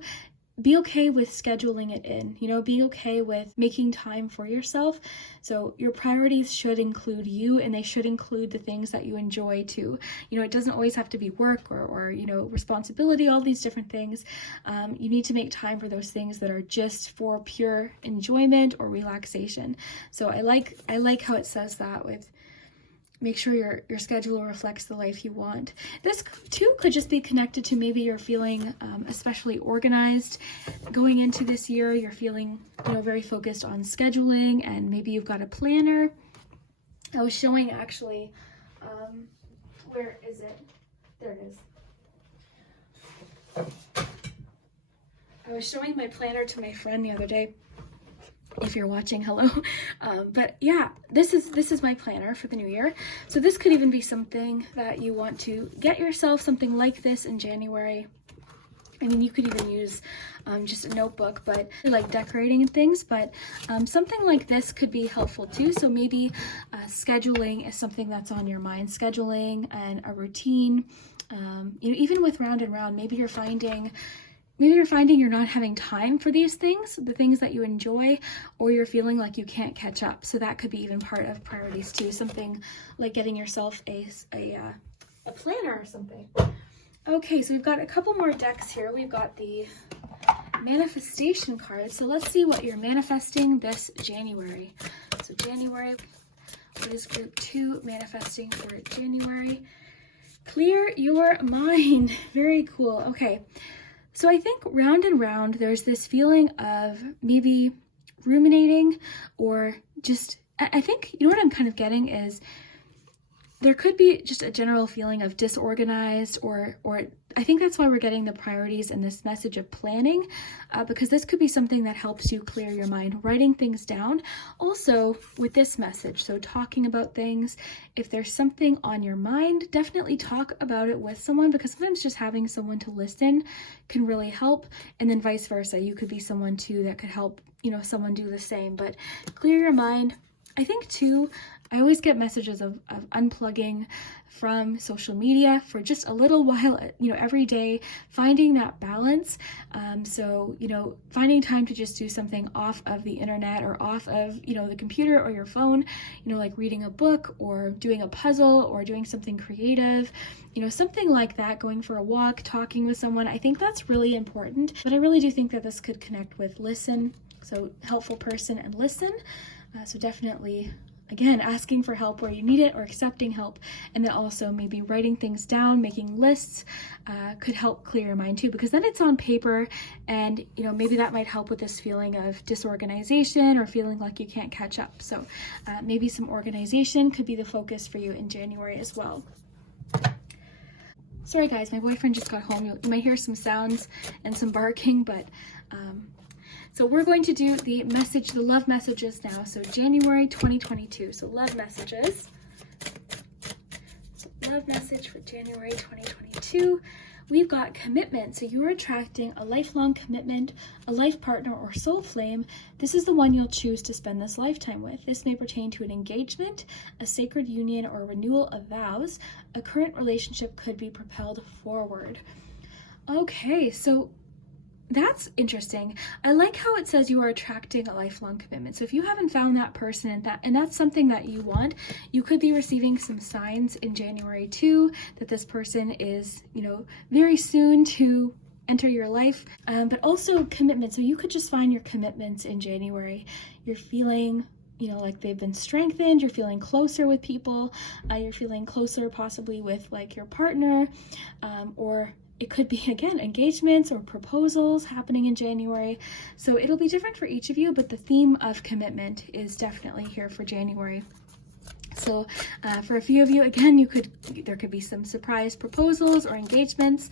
be okay with scheduling it in, you know, be okay with making time for yourself. So your priorities should include you, and they should include the things that you enjoy too. You know, it doesn't always have to be work or you know, responsibility, all these different things. You need to make time for those things that are just for pure enjoyment or relaxation. So I like how it says that with make sure your schedule reflects the life you want. This too could just be connected to maybe you're feeling especially organized going into this year. You're feeling, you know, very focused on scheduling, and maybe you've got a planner. I was showing actually, where is it? There it is. I was showing my planner to my friend the other day. If you're watching, hello. But yeah, this is my planner for the new year. So this could even be something that you want to get yourself, something like this in January. I mean, you could even use just a notebook, but like decorating and things, but something like this could be helpful too. So maybe scheduling is something that's on your mind, scheduling and a routine. You know, even with round and round, maybe you're finding you're not having time for these things, the things that you enjoy, or you're feeling like you can't catch up. So that could be even part of priorities too. Something like getting yourself a planner or something. Okay, so we've got a couple more decks here. We've got the manifestation cards. So let's see what you're manifesting this January. So January, what is group 2 manifesting for January? Clear your mind. Very cool. Okay. So I think round and round, there's this feeling of maybe ruminating, or just, I think, you know what I'm kind of getting is there could be just a general feeling of disorganized, or I think that's why we're getting the priorities and this message of planning, because this could be something that helps you clear your mind, writing things down. Also with this message, so talking about things, if there's something on your mind, definitely talk about it with someone, because sometimes just having someone to listen can really help. And then vice versa, you could be someone too that could help, you know, someone do the same. But clear your mind, I think too, I always get messages of unplugging from social media for just a little while, every day, finding that balance. So, finding time to just do something off of the internet or off of, the computer or your phone, like reading a book or doing a puzzle or doing something creative, something like that, going for a walk, talking with someone. I think that's really important, but I really do think that this could connect with listen. So helpful person and listen. So definitely, again, asking for help where you need it or accepting help. And then also maybe writing things down, making lists could help clear your mind too, because then it's on paper and, maybe that might help with this feeling of disorganization or feeling like you can't catch up. So maybe some organization could be the focus for you in January as well. Sorry guys, my boyfriend just got home. You might hear some sounds and some barking, but so we're going to do the love messages now. So January 2022. So love messages. So love message for January 2022. We've got commitment. So you're attracting a lifelong commitment, a life partner, or soul flame. This is the one you'll choose to spend this lifetime with. This may pertain to an engagement, a sacred union, or renewal of vows. A current relationship could be propelled forward. Okay, so that's interesting. I like how it says you are attracting a lifelong commitment. So if you haven't found that person and that's something that you want, you could be receiving some signs in January too, that this person is, very soon to enter your life, but also commitment. So you could just find your commitments in January. You're feeling like they've been strengthened, you're feeling closer with people, you're feeling closer possibly with like your partner, or it could be, again, engagements or proposals happening in January. So it'll be different for each of you, but the theme of commitment is definitely here for January. So for a few of you, again, there could be some surprise proposals or engagements,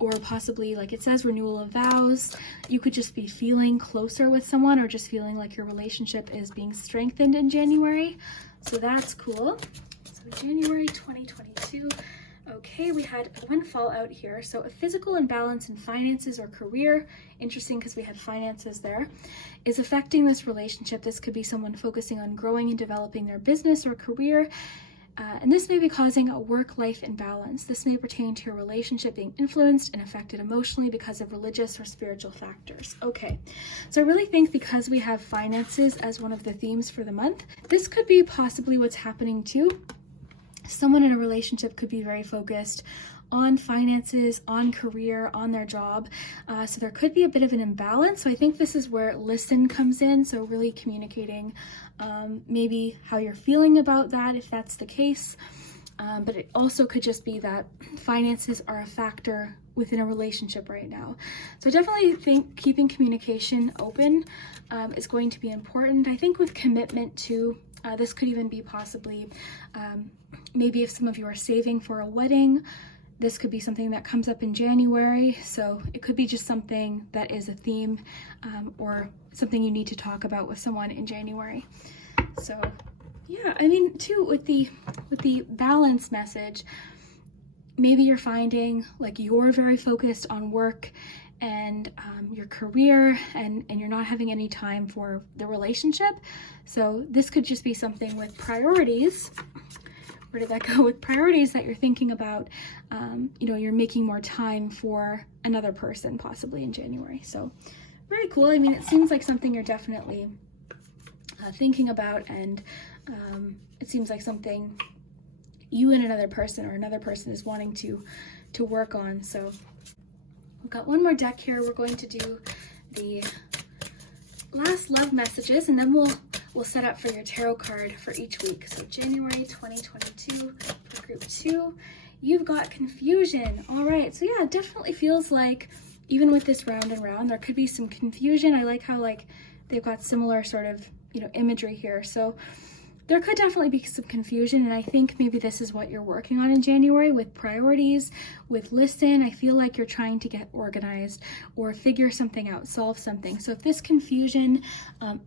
or possibly, like it says, renewal of vows. You could just be feeling closer with someone or just feeling like your relationship is being strengthened in January. So that's cool. So January 2022. Okay, we had one fallout here. So a physical imbalance in finances or career, interesting because we had finances there, is affecting this relationship. This could be someone focusing on growing and developing their business or career. And this may be causing a work-life imbalance. This may pertain to your relationship being influenced and affected emotionally because of religious or spiritual factors. Okay, so I really think because we have finances as one of the themes for the month, this could be possibly what's happening too. Someone in a relationship could be very focused on finances, on career, on their job. So there could be a bit of an imbalance. So I think this is where listen comes in. So really communicating maybe how you're feeling about that, if that's the case. But it also could just be that finances are a factor within a relationship right now. So I definitely think keeping communication open is going to be important. I think with commitment too, this could even be possibly maybe if some of you are saving for a wedding, this could be something that comes up in January. So it could be just something that is a theme or something you need to talk about with someone in January. So yeah, I mean too, with the balance message, maybe you're finding like you're very focused on work and your career and you're not having any time for the relationship. So this could just be something with priorities. Where did that go? With priorities that you're thinking about, you're making more time for another person possibly in January. So very cool. I mean, it seems like something you're definitely thinking about, and it seems like something you and another person or another person is wanting to work on. So we've got one more deck here. We're going to do the last love messages, and then we'll set up for your tarot card for each week. So January 2022 for group 2, you've got confusion. All right, so yeah, it definitely feels like even with this round and round, there could be some confusion. I like how they've got similar sort of imagery here. So there could definitely be some confusion, and I think maybe this is what you're working on in January with priorities, with listen. I feel like you're trying to get organized or figure something out, solve something. So if this confusion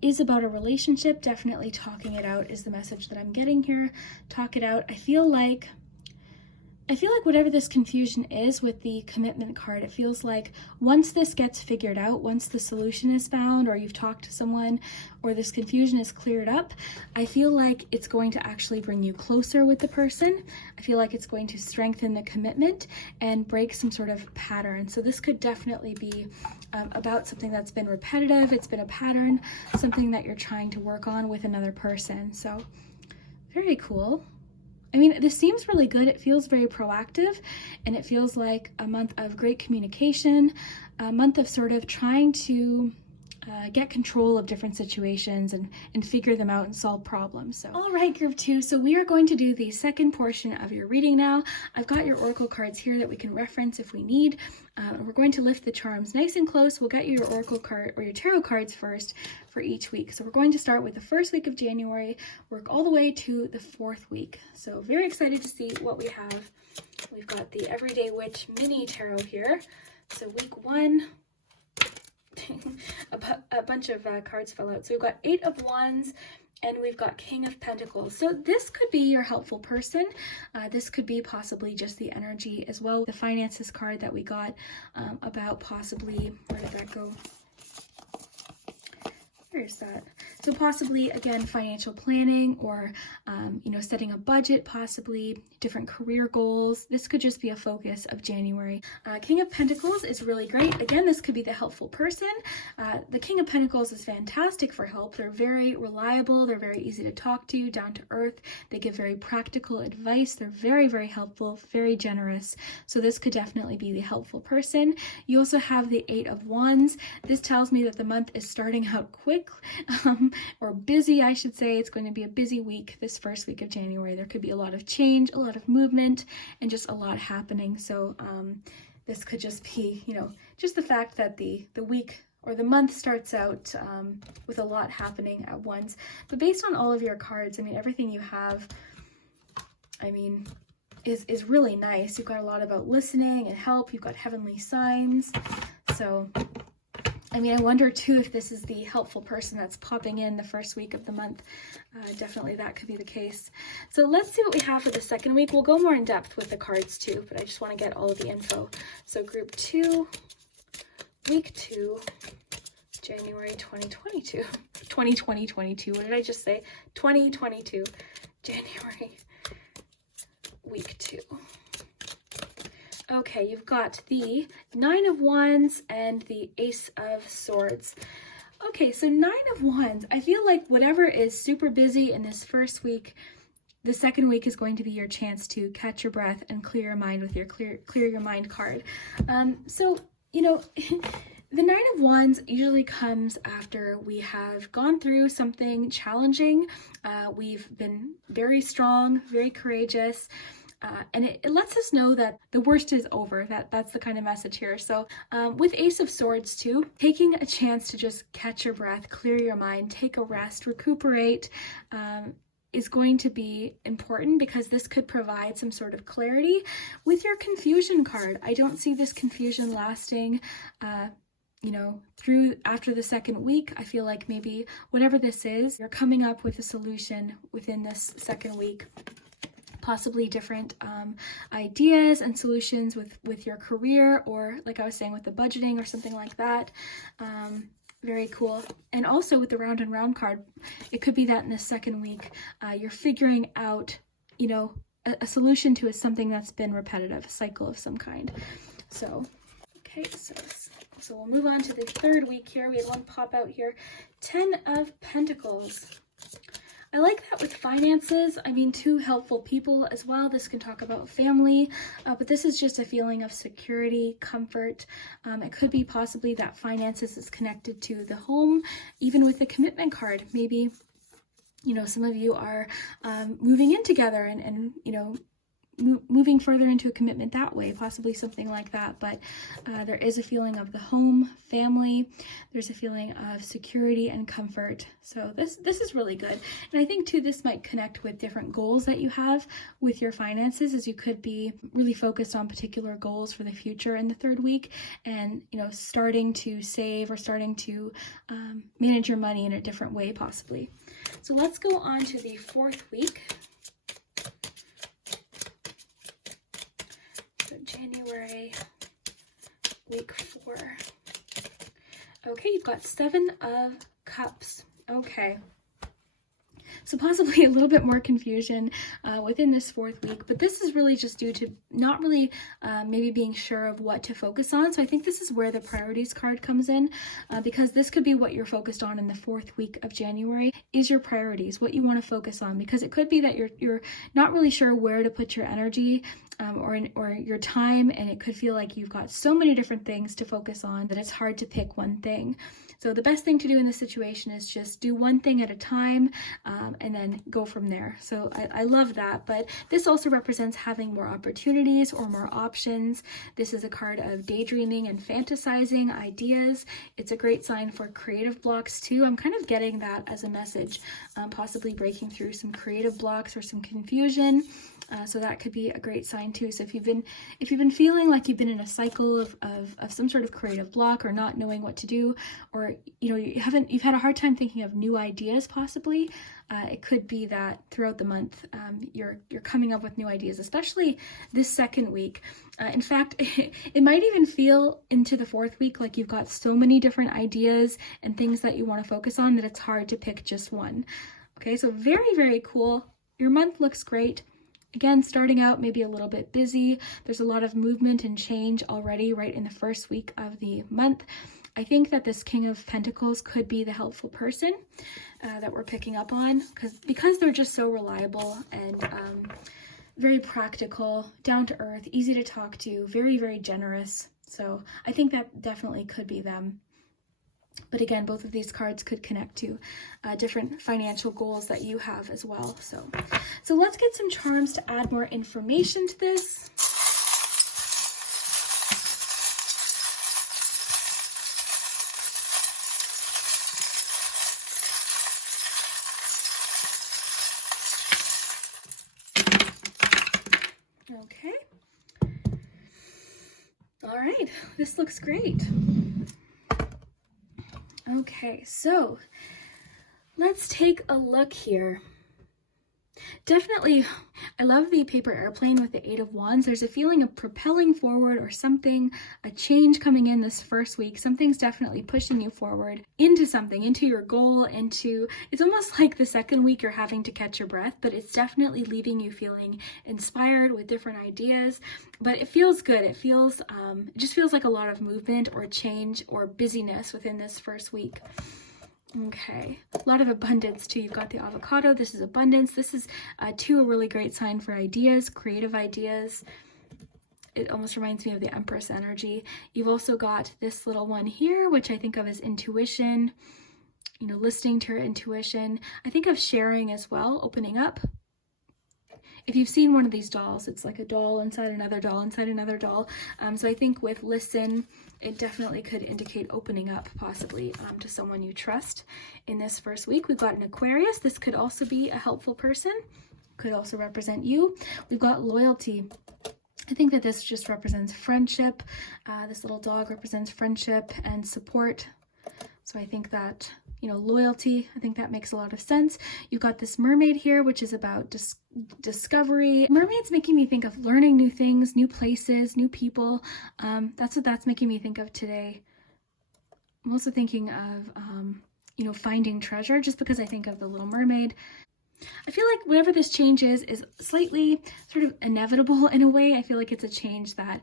is about a relationship, definitely talking it out is the message that I'm getting here. Talk it out. I feel like I feel like whatever this confusion is with the commitment card, it feels like once this gets figured out, once the solution is found, or you've talked to someone, or this confusion is cleared up, I feel like it's going to actually bring you closer with the person. I feel like it's going to strengthen the commitment and break some sort of pattern. So this could definitely be about something that's been repetitive, it's been a pattern, something that you're trying to work on with another person. So very cool. I mean, this seems really good. It feels very proactive, and it feels like a month of great communication, a month of sort of trying to get control of different situations and figure them out and solve problems. So, all right, group 2. So we are going to do the second portion of your reading now. I've got your oracle cards here that we can reference if we need. We're going to lift the charms nice and close. We'll get you your oracle card or your tarot cards first for each week. So we're going to start with the first week of January, work all the way to the 4th week. So very excited to see what we have. We've got the Everyday Witch mini tarot here. So week 1, a bunch of cards fell out. So we've got 8 of Wands and we've got King of Pentacles. So this could be your helpful person. This could be possibly just the energy as well. The finances card that we got about possibly, where did that go? Where's that? So possibly, again, financial planning or, setting a budget, possibly different career goals. This could just be a focus of January. King of Pentacles is really great. Again, this could be the helpful person. The King of Pentacles is fantastic for help. They're very reliable. They're very easy to talk to, down to earth. They give very practical advice. They're very, very helpful, very generous. So this could definitely be the helpful person. You also have the 8 of Wands. This tells me that the month is starting out quick. Or busy, I should say. It's going to be a busy week this first week of January. There could be a lot of change, a lot of movement, and just a lot happening. So this could just be, just the fact that the week or the month starts out with a lot happening at once. But based on all of your cards, I mean, everything you have, I mean, is really nice. You've got a lot about listening and help. You've got heavenly signs. So I mean, I wonder too if this is the helpful person that's popping in the first week of the month. Definitely that could be the case. So let's see what we have for the second week. We'll go more in depth with the cards too, but I just want to get all of the info. So group 2, week 2, January 2022. 2022, what did I just say? 2022, January, week 2. Okay, you've got the 9 of Wands and the Ace of Swords. Okay, so 9 of Wands. I feel like whatever is super busy in this first week, the second week is going to be your chance to catch your breath and clear your mind with your clear your mind card. The 9 of Wands usually comes after we have gone through something challenging. We've been very strong, very courageous. And it lets us know that the worst is over. That's the kind of message here. So with Ace of Swords too, taking a chance to just catch your breath, clear your mind, take a rest, recuperate, is going to be important because this could provide some sort of clarity. With your confusion card, I don't see this confusion lasting through after the second week. I feel like maybe whatever this is, you're coming up with a solution within this second week. Possibly different ideas and solutions with your career, or like I was saying, with the budgeting or something like that. Very cool. And also with the Round and Round card, it could be that in the second week, you're figuring out, a solution to something that's been repetitive, a cycle of some kind. So, okay, so we'll move on to the third week here. We had one pop out here, 10 of Pentacles. I like that with finances. I mean, 2 helpful people as well. This can talk about family, but this is just a feeling of security, comfort. It could be possibly that finances is connected to the home, even with the commitment card. Maybe, some of you are moving in together and moving further into a commitment that way, possibly something like that. But there is a feeling of the home, family. There's a feeling of security and comfort. So this is really good. And I think too, this might connect with different goals that you have with your finances, as you could be really focused on particular goals for the future in the third week, and starting to save or starting to manage your money in a different way possibly. So let's go on to the 4th week. week 4. Okay, you've got 7 of Cups. Okay. So possibly a little bit more confusion within this 4th week, but this is really just due to not really maybe being sure of what to focus on. So I think this is where the priorities card comes in, because this could be what you're focused on in the 4th week of January is your priorities, what you want to focus on, because it could be that you're not really sure where to put your energy or your time, and it could feel like you've got so many different things to focus on that it's hard to pick one thing. So the best thing to do in this situation is just do one thing at a time and then go from there. So I love that, but this also represents having more opportunities or more options. This is a card of daydreaming and fantasizing ideas. It's a great sign for creative blocks too. I'm kind of getting that as a message, possibly breaking through some creative blocks or some confusion. So that could be a great sign too. So if you've been feeling like you've been in a cycle of some sort of creative block or not knowing what to do, or you've had a hard time thinking of new ideas possibly, it could be that throughout the month you're coming up with new ideas, especially this 2nd week. In fact, it might even feel into the 4th week like you've got so many different ideas and things that you want to focus on that it's hard to pick just one. Okay, so very, very cool. Your month looks great. Again, starting out maybe a little bit busy. There's a lot of movement and change already right in the 1st week of the month. I think that this King of Pentacles could be the helpful person that we're picking up on, because they're just so reliable and very practical, down to earth, easy to talk to, very, very generous. So I think that definitely could be them. But again, both of these cards could connect to different financial goals that you have as well. So let's get some charms to add more information to this. Okay. All right, this looks great. Okay, so let's take a look here. Definitely, I love the paper airplane with the 8 of Wands. There's a feeling of propelling forward or something, a change coming in this 1st week. Something's definitely pushing you forward into something, into your goal, it's almost like the 2nd week you're having to catch your breath, but it's definitely leaving you feeling inspired with different ideas. But it feels good. It just feels like a lot of movement or change or busyness within this 1st week. Okay, a lot of abundance too. You've got the avocado. This is abundance. This is too a really great sign for ideas, creative ideas. It almost reminds me of the Empress energy. You've also got this little one here, which I think of as intuition, listening to your intuition. I think of sharing as well, opening up. If you've seen one of these dolls, it's like a doll inside another doll inside another doll. So I think with listen, it definitely could indicate opening up possibly to someone you trust in this 1st week. We've got an Aquarius. This could also be a helpful person. Could also represent you. We've got loyalty. I think that this just represents friendship. This little dog represents friendship and support. So I think that, loyalty, I think that makes a lot of sense. You've got this mermaid here, which is about discovery. Mermaids making me think of learning new things, new places, new people. That's what that's making me think of today. I'm also thinking of, finding treasure, just because I think of the Little Mermaid. I feel like whatever this change is slightly sort of inevitable in a way. I feel like it's a change that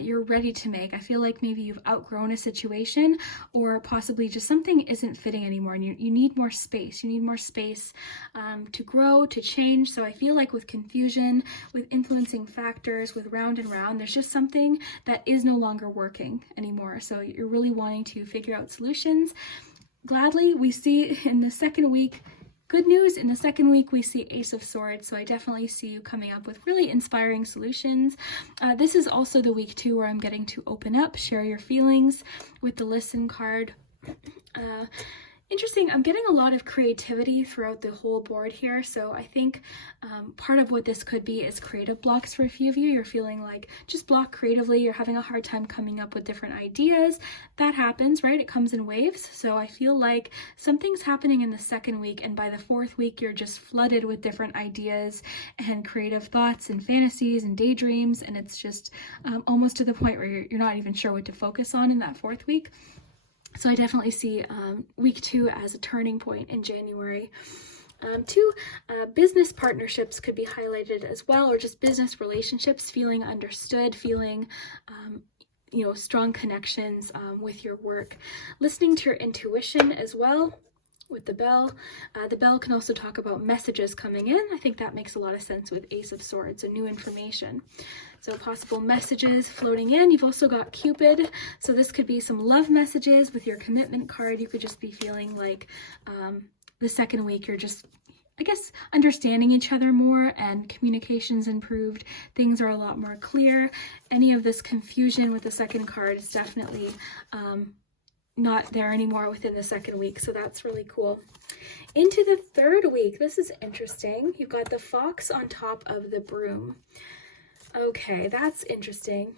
you're ready to make. I feel like maybe you've outgrown a situation, or possibly just something isn't fitting anymore and you need more space. You need more space to grow, to change. So I feel like with confusion, with influencing factors, with round and round, there's just something that is no longer working anymore. So you're really wanting to figure out solutions. Gladly, we see in the 2nd week, good news, in the 2nd week, we see Ace of Swords, so I definitely see you coming up with really inspiring solutions. This is also the week too where I'm getting to open up, share your feelings with the Listen card. Interesting. I'm getting a lot of creativity throughout the whole board here. So I think part of what this could be is creative blocks for a few of you. You're feeling like just blocked creatively. You're having a hard time coming up with different ideas. That happens, right? It comes in waves. So I feel like something's happening in the second week, and by the fourth week, you're just flooded with different ideas and creative thoughts and fantasies and daydreams. And it's just almost to the point where you're not even sure what to focus on in that fourth week. So I definitely see week 2 as a turning point in January. Business partnerships could be highlighted as well, or just business relationships, feeling understood, feeling strong connections with your work. Listening to your intuition as well with the bell. The bell can also talk about messages coming in. I think that makes a lot of sense with Ace of Swords, so new information. So possible messages floating in. You've also got Cupid. So this could be some love messages with your commitment card. You could just be feeling like the second week you're just, I guess, understanding each other more and communication's improved. Things are a lot more clear. Any of this confusion with the second card is definitely not there anymore within the second week. So that's really cool. Into the third week, this is interesting. You've got the fox on top of the broom. Okay, that's interesting.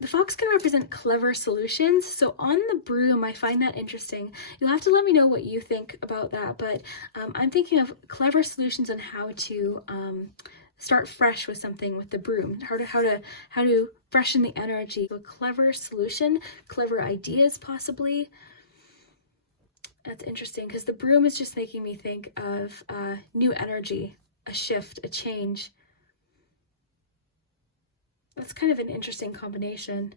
The fox can represent clever solutions. So on the broom, I find that interesting. You'll have to let me know what you think about that, but I'm thinking of clever solutions on how to start fresh with something with the broom, how to freshen the energy. A clever solution, clever ideas possibly. That's interesting because the broom is just making me think of new energy, a shift, a change. That's kind of an interesting combination.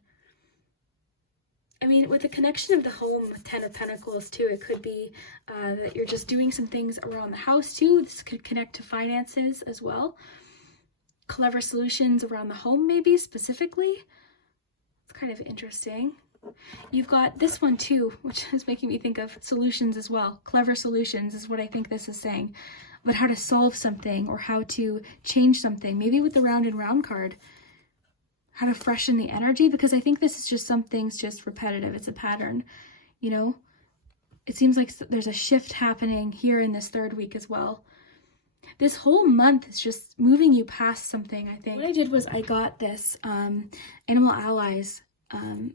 I mean, with the connection of the home with 10 of Pentacles too, it could be that you're just doing some things around the house too. This could connect to finances as well. Clever solutions around the home maybe specifically. It's kind of interesting. You've got this one too, which is making me think of solutions as well. Clever solutions is what I think this is saying. But how to solve something or how to change something, maybe with the round and round card. How to freshen the energy, because I think this is just something's just repetitive. It's a pattern, you know? It seems like there's a shift happening here in this third week as well. This whole month is just moving you past something, I think. What I did was I got this Animal Allies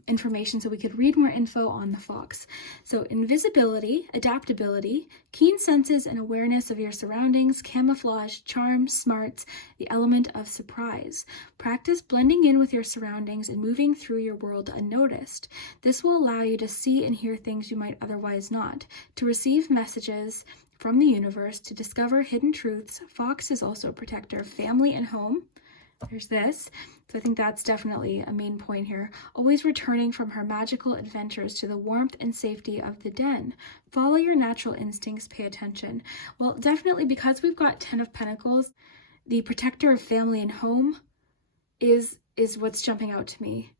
information so we could read more info on the fox. So invisibility, adaptability, keen senses and awareness of your surroundings, camouflage, charm, smarts, the element of surprise. Practice blending in with your surroundings and moving through your world unnoticed. This will allow you to see and hear things you might otherwise not, to receive messages from the universe, to discover hidden truths. Fox is also a protector of family and home. There's this. So I think that's definitely a main point here. Always returning from her magical adventures to the warmth and safety of the den. Follow your natural instincts, pay attention. Well, definitely because we've got 10 of Pentacles, the protector of family and home is what's jumping out to me.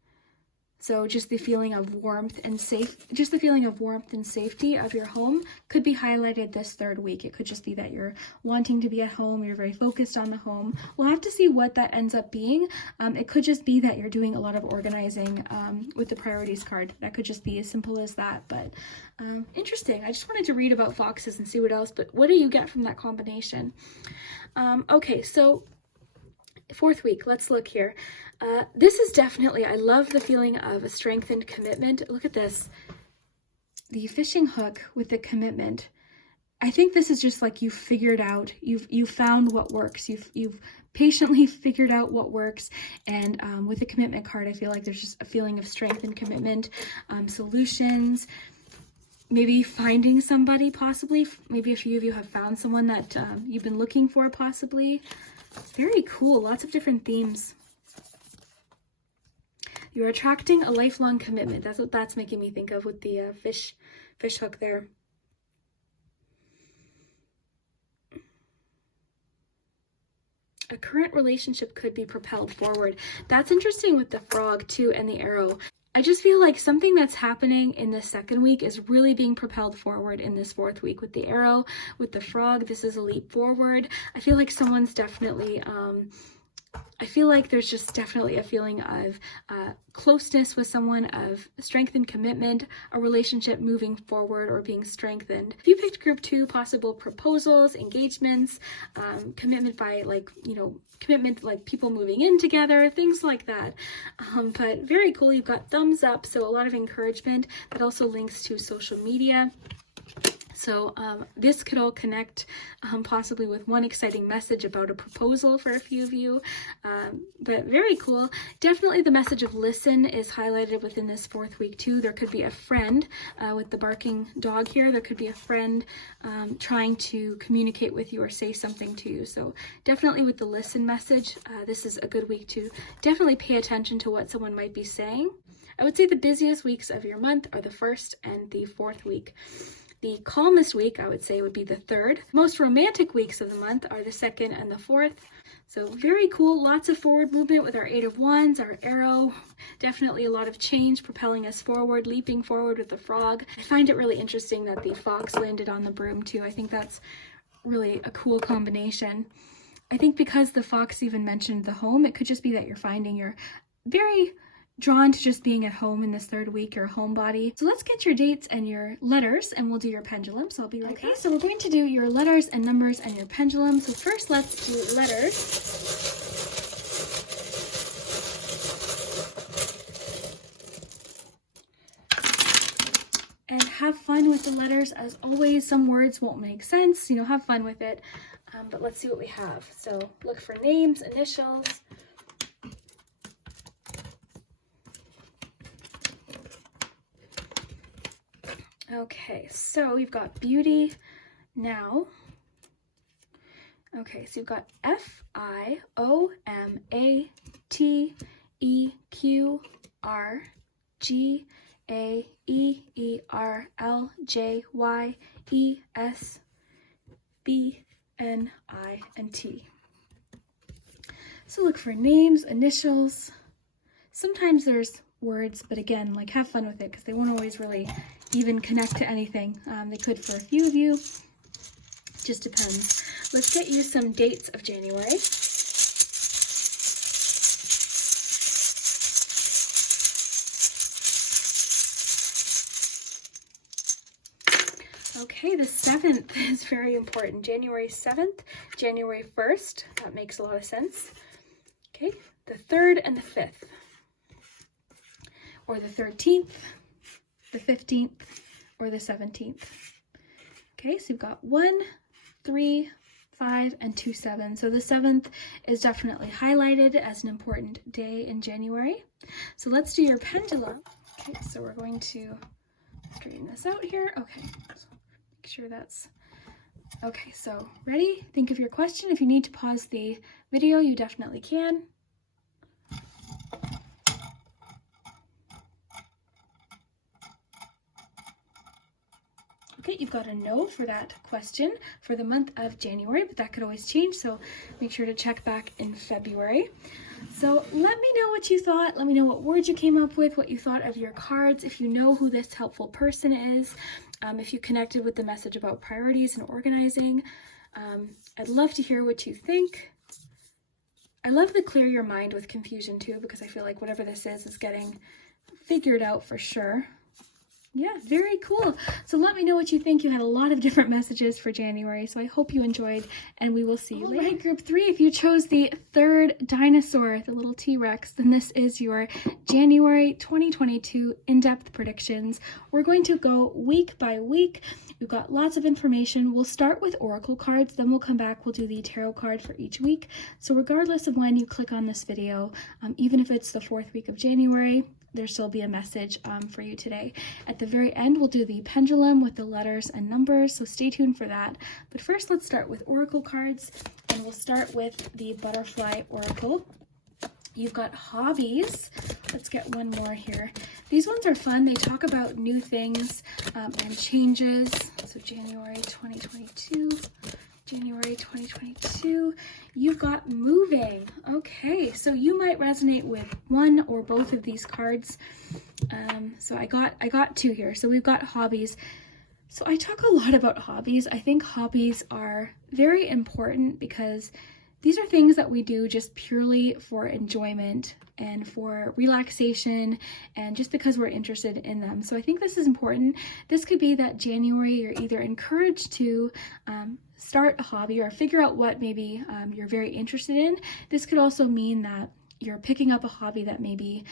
So just the feeling of warmth and safety of your home could be highlighted this third week. It could just be that you're wanting to be at home, you're very focused on the home. We'll have to see what that ends up being. It could just be that you're doing a lot of organizing with the priorities card. That could just be as simple as that, but interesting. I just wanted to read about foxes and see what else, but what do you get from that combination? Okay, so fourth week, let's look here. This is definitely, I love the feeling of a strengthened commitment. Look at this. The fishing hook with the commitment. I think this is just like you figured out, you've found what works. You've patiently figured out what works. And with the commitment card, I feel like there's just a feeling of strength and commitment, solutions, maybe finding somebody possibly. Maybe a few of you have found someone that you've been looking for possibly. Very cool. Lots of different themes. You're attracting a lifelong commitment. That's what that's making me think of with the fish hook there. A current relationship could be propelled forward. That's interesting with the frog too and the arrow. I just feel like something that's happening in the second week is really being propelled forward in this fourth week with the arrow, with the frog. This is a leap forward. I feel like someone's definitely I feel like there's just definitely a feeling of closeness with someone, of strength and commitment, a relationship moving forward or being strengthened. If you picked group 2, possible proposals, engagements, commitment by commitment like people moving in together, things like that. But very cool, you've got thumbs up, so a lot of encouragement. That also links to social media. So this could all connect possibly with one exciting message about a proposal for a few of you, but very cool. Definitely the message of listen is highlighted within this 4th week too. There could be a friend with the barking dog here. There could be a friend trying to communicate with you or say something to you. So definitely with the listen message, this is a good week to definitely pay attention to what someone might be saying. I would say the busiest weeks of your month are the 1st and the 4th week. The calmest week, I would say, would be the 3rd. Most romantic weeks of the month are the 2nd and the 4th. So very cool, lots of forward movement with our 8 of Wands, our arrow. Definitely a lot of change propelling us forward, leaping forward with the frog. I find it really interesting that the fox landed on the broom too. I think that's really a cool combination. I think because the fox even mentioned the home, it could just be that you're finding you're very drawn to just being at home in this 3rd week, your homebody. So let's get your dates and your letters and we'll do your pendulum. So I'll be right back. So we're going to do your letters and numbers and your pendulum. So first let's do letters. And have fun with the letters. As always, some words won't make sense, have fun with it. But let's see what we have. So look for names, initials. Okay, so we've got beauty now. Okay, so you've got FIOMATEQRGAERLJYESBNI and T. So look for names, initials. Sometimes there's words, but again, have fun with it because they won't always really even connect to anything. They could for a few of you. Just depends. Let's get you some dates of January. Okay, the 7th is very important. January 7th, January 1st. That makes a lot of sense. Okay, the 3rd and the 5th. Or the 13th, the 15th, or the 17th. Okay, so you've got 1, 3, 5, and 2 7. So the 7th is definitely highlighted as an important day in January. So let's do your pendulum. Okay, so we're going to straighten this out here. Okay, so make sure that's okay. So ready? Think of your question. If you need to pause the video, you definitely can. Okay, you've got a no for that question for the month of January, but that could always change, so make sure to check back in February. So let me know what you thought. Let me know what words you came up with, what you thought of your cards, if you know who this helpful person is, if you connected with the message about priorities and organizing. I'd love to hear what you think. I love the clear your mind with confusion too, because I feel like whatever this is getting figured out for sure. Yeah, very cool. So let me know what you think. You had a lot of different messages for January, so I hope you enjoyed, and we will see you later. Right, group 3, if you chose the 3rd dinosaur, the little T-Rex, then this is your January 2022 in-depth predictions. We're going to go week by week. We've got lots of information. We'll start with oracle cards, then we'll come back, we'll do the tarot card for each week. So regardless of when you click on this video, even if it's the 4th week of January, there'll still be a message for you today. At the very end, we'll do the pendulum with the letters and numbers, so stay tuned for that. But first, let's start with oracle cards, and we'll start with the butterfly oracle. You've got hobbies. Let's get one more here. These ones are fun. They talk about new things and changes. So January 2022. January 2022, you've got moving. Okay, so you might resonate with one or both of these cards. So I got 2 here. So we've got hobbies. So I talk a lot about hobbies. I think hobbies are very important because These are things that we do just purely for enjoyment and for relaxation and just because we're interested in them. So I think this is important. This could be that January you're either encouraged to start a hobby or figure out what maybe you're very interested in. This could also mean that you're picking up a hobby that maybe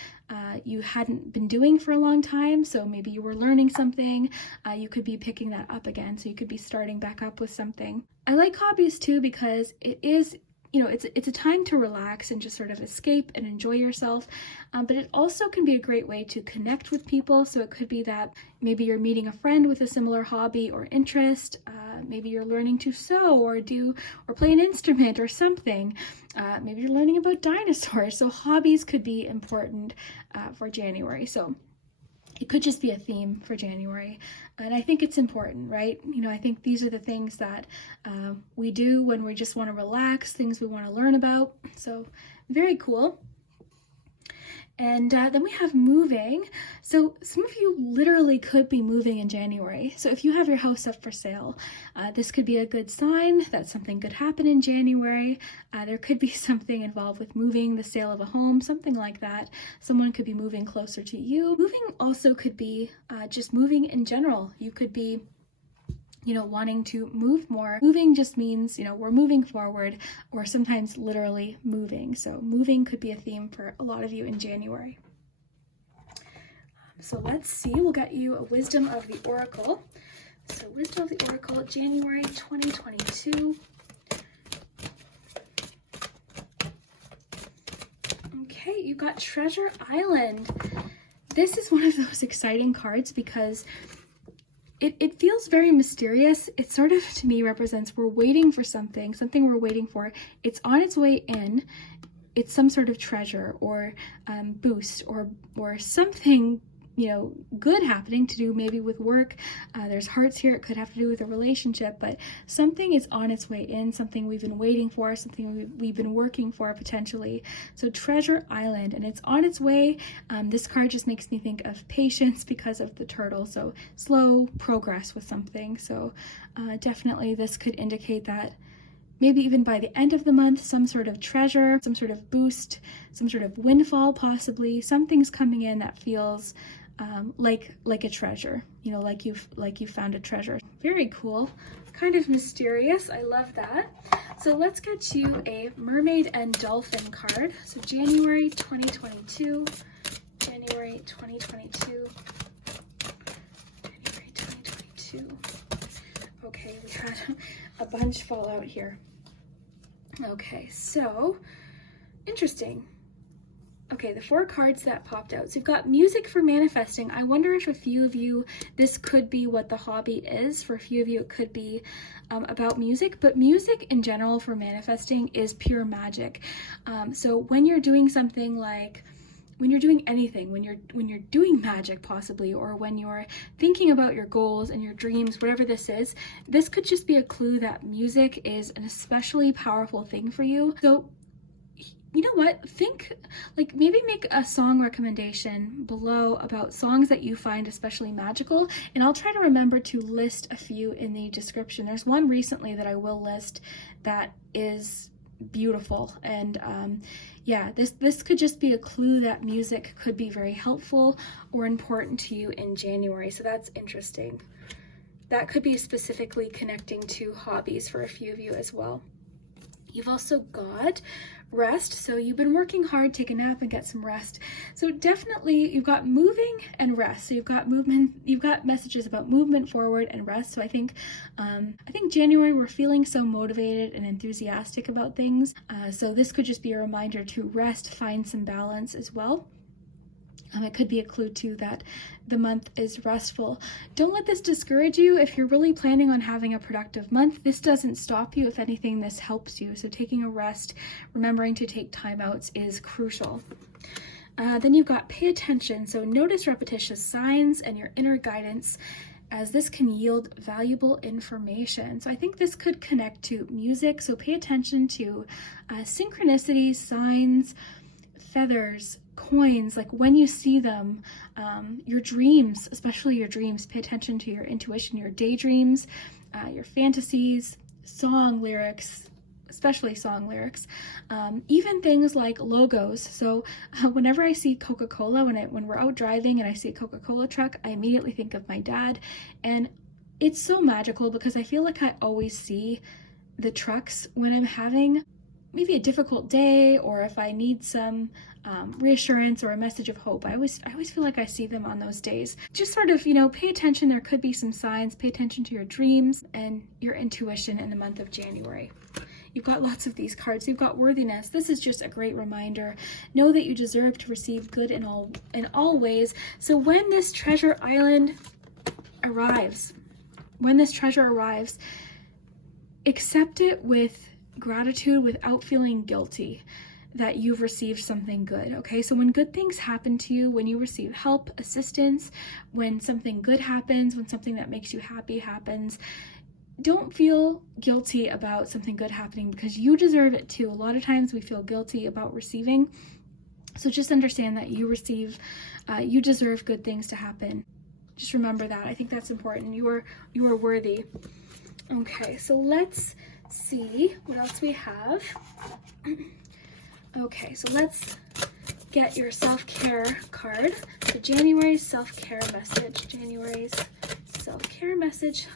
you hadn't been doing for a long time. So maybe you were learning something, you could be picking that up again. So you could be starting back up with something. I like hobbies too because it is, you know, it's a time to relax and just sort of escape and enjoy yourself. But it also can be a great way to connect with people. So it could be that maybe you're meeting a friend with a similar hobby or interest. Maybe you're learning to sew or play an instrument or something. Maybe you're learning about dinosaurs. So hobbies could be important for January. So it could just be a theme for January. And I think it's important, right? You know, I think these are the things that we do when we just want to relax, things we want to learn about. So very cool. And then we have moving. So some of you literally could be moving in January. So if you have your house up for sale, this could be a good sign that something could happen in January. There could be something involved with moving, the sale of a home, something like that. Someone could be moving closer to you. Moving also could be just moving in general. You could be, you know, wanting to move more. Moving just means, you know, we're moving forward or sometimes literally moving. So moving could be a theme for a lot of you in January. So let's see, we'll get you a wisdom of the oracle. So wisdom of the oracle, January 2022. Okay, you got Treasure Island. This is one of those exciting cards because it feels very mysterious. It sort of, to me, represents we're waiting for something we're waiting for. It's on its way in. It's some sort of treasure or boost or something, you know, good happening to do maybe with work. There's hearts here. It could have to do with a relationship, but something is on its way in, something we've been waiting for, something we've been working for potentially. So Treasure Island, and it's on its way. This card just makes me think of patience because of the turtle. So slow progress with something. So definitely this could indicate that maybe even by the end of the month, some sort of treasure, some sort of boost, some sort of windfall possibly, something's coming in that feels like a treasure, you know, like you've found a treasure. Very cool, kind of mysterious. I love that. So let's get you a Mermaid and Dolphin card. So January 2022, January 2022, January 2022. Okay, we had a bunch fall out here. Okay, so interesting. Okay, the 4 cards that popped out. So you've got music for manifesting. I wonder if a few of you, this could be what the hobby is. For a few of you, it could be about music, but music in general for manifesting is pure magic. So when you're doing something like, when you're doing anything, when you're doing magic possibly, or when you're thinking about your goals and your dreams, whatever this is, this could just be a clue that music is an especially powerful thing for you. So you know what, think, like, maybe make a song recommendation below about songs that you find especially magical, and I'll try to remember to list a few in the description. There's one recently that I will list that is beautiful, and yeah, this could just be a clue that music could be very helpful or important to you in January. So that's interesting. That could be specifically connecting to hobbies for a few of you as well. You've also got rest. So you've been working hard, take a nap and get some rest. So definitely you've got moving and rest. So you've got movement, you've got messages about movement forward and rest. So I think January we're feeling so motivated and enthusiastic about things. So this could just be a reminder to rest, find some balance as well. It could be a clue too that the month is restful. Don't let this discourage you. If you're really planning on having a productive month, this doesn't stop you. If anything, this helps you. So taking a rest, remembering to take timeouts is crucial. Then you've got pay attention. So notice repetitious signs and your inner guidance, as this can yield valuable information. So I think this could connect to music. So pay attention to synchronicities, signs, feathers, coins, like when you see them, your dreams, especially your dreams. Pay attention to your intuition, your daydreams, your fantasies, song lyrics, especially song lyrics, even things like logos. So whenever I see Coca-Cola, when we're out driving and I see a Coca-Cola truck, I immediately think of my dad. And it's so magical because I feel like I always see the trucks when I'm having maybe a difficult day, or if I need some reassurance or a message of hope. I always feel like I see them on those days. Just sort of, pay attention. There could be some signs. Pay attention to your dreams and your intuition in the month of January. You've got lots of these cards. You've got worthiness. This is just a great reminder. Know that you deserve to receive good in all ways. So when this treasure island arrives, accept it with gratitude without feeling guilty that you've received something good. Okay, so when good things happen to you, when you receive help, assistance, when something good happens, when something that makes you happy happens, don't feel guilty about something good happening, because you deserve it too. A lot of times we feel guilty about receiving, so just understand that you deserve good things to happen. Just remember that. I think that's important. You are worthy. Okay, so let's see what else we have. Okay, so let's get your self-care card. So January's self-care message. January's self-care message.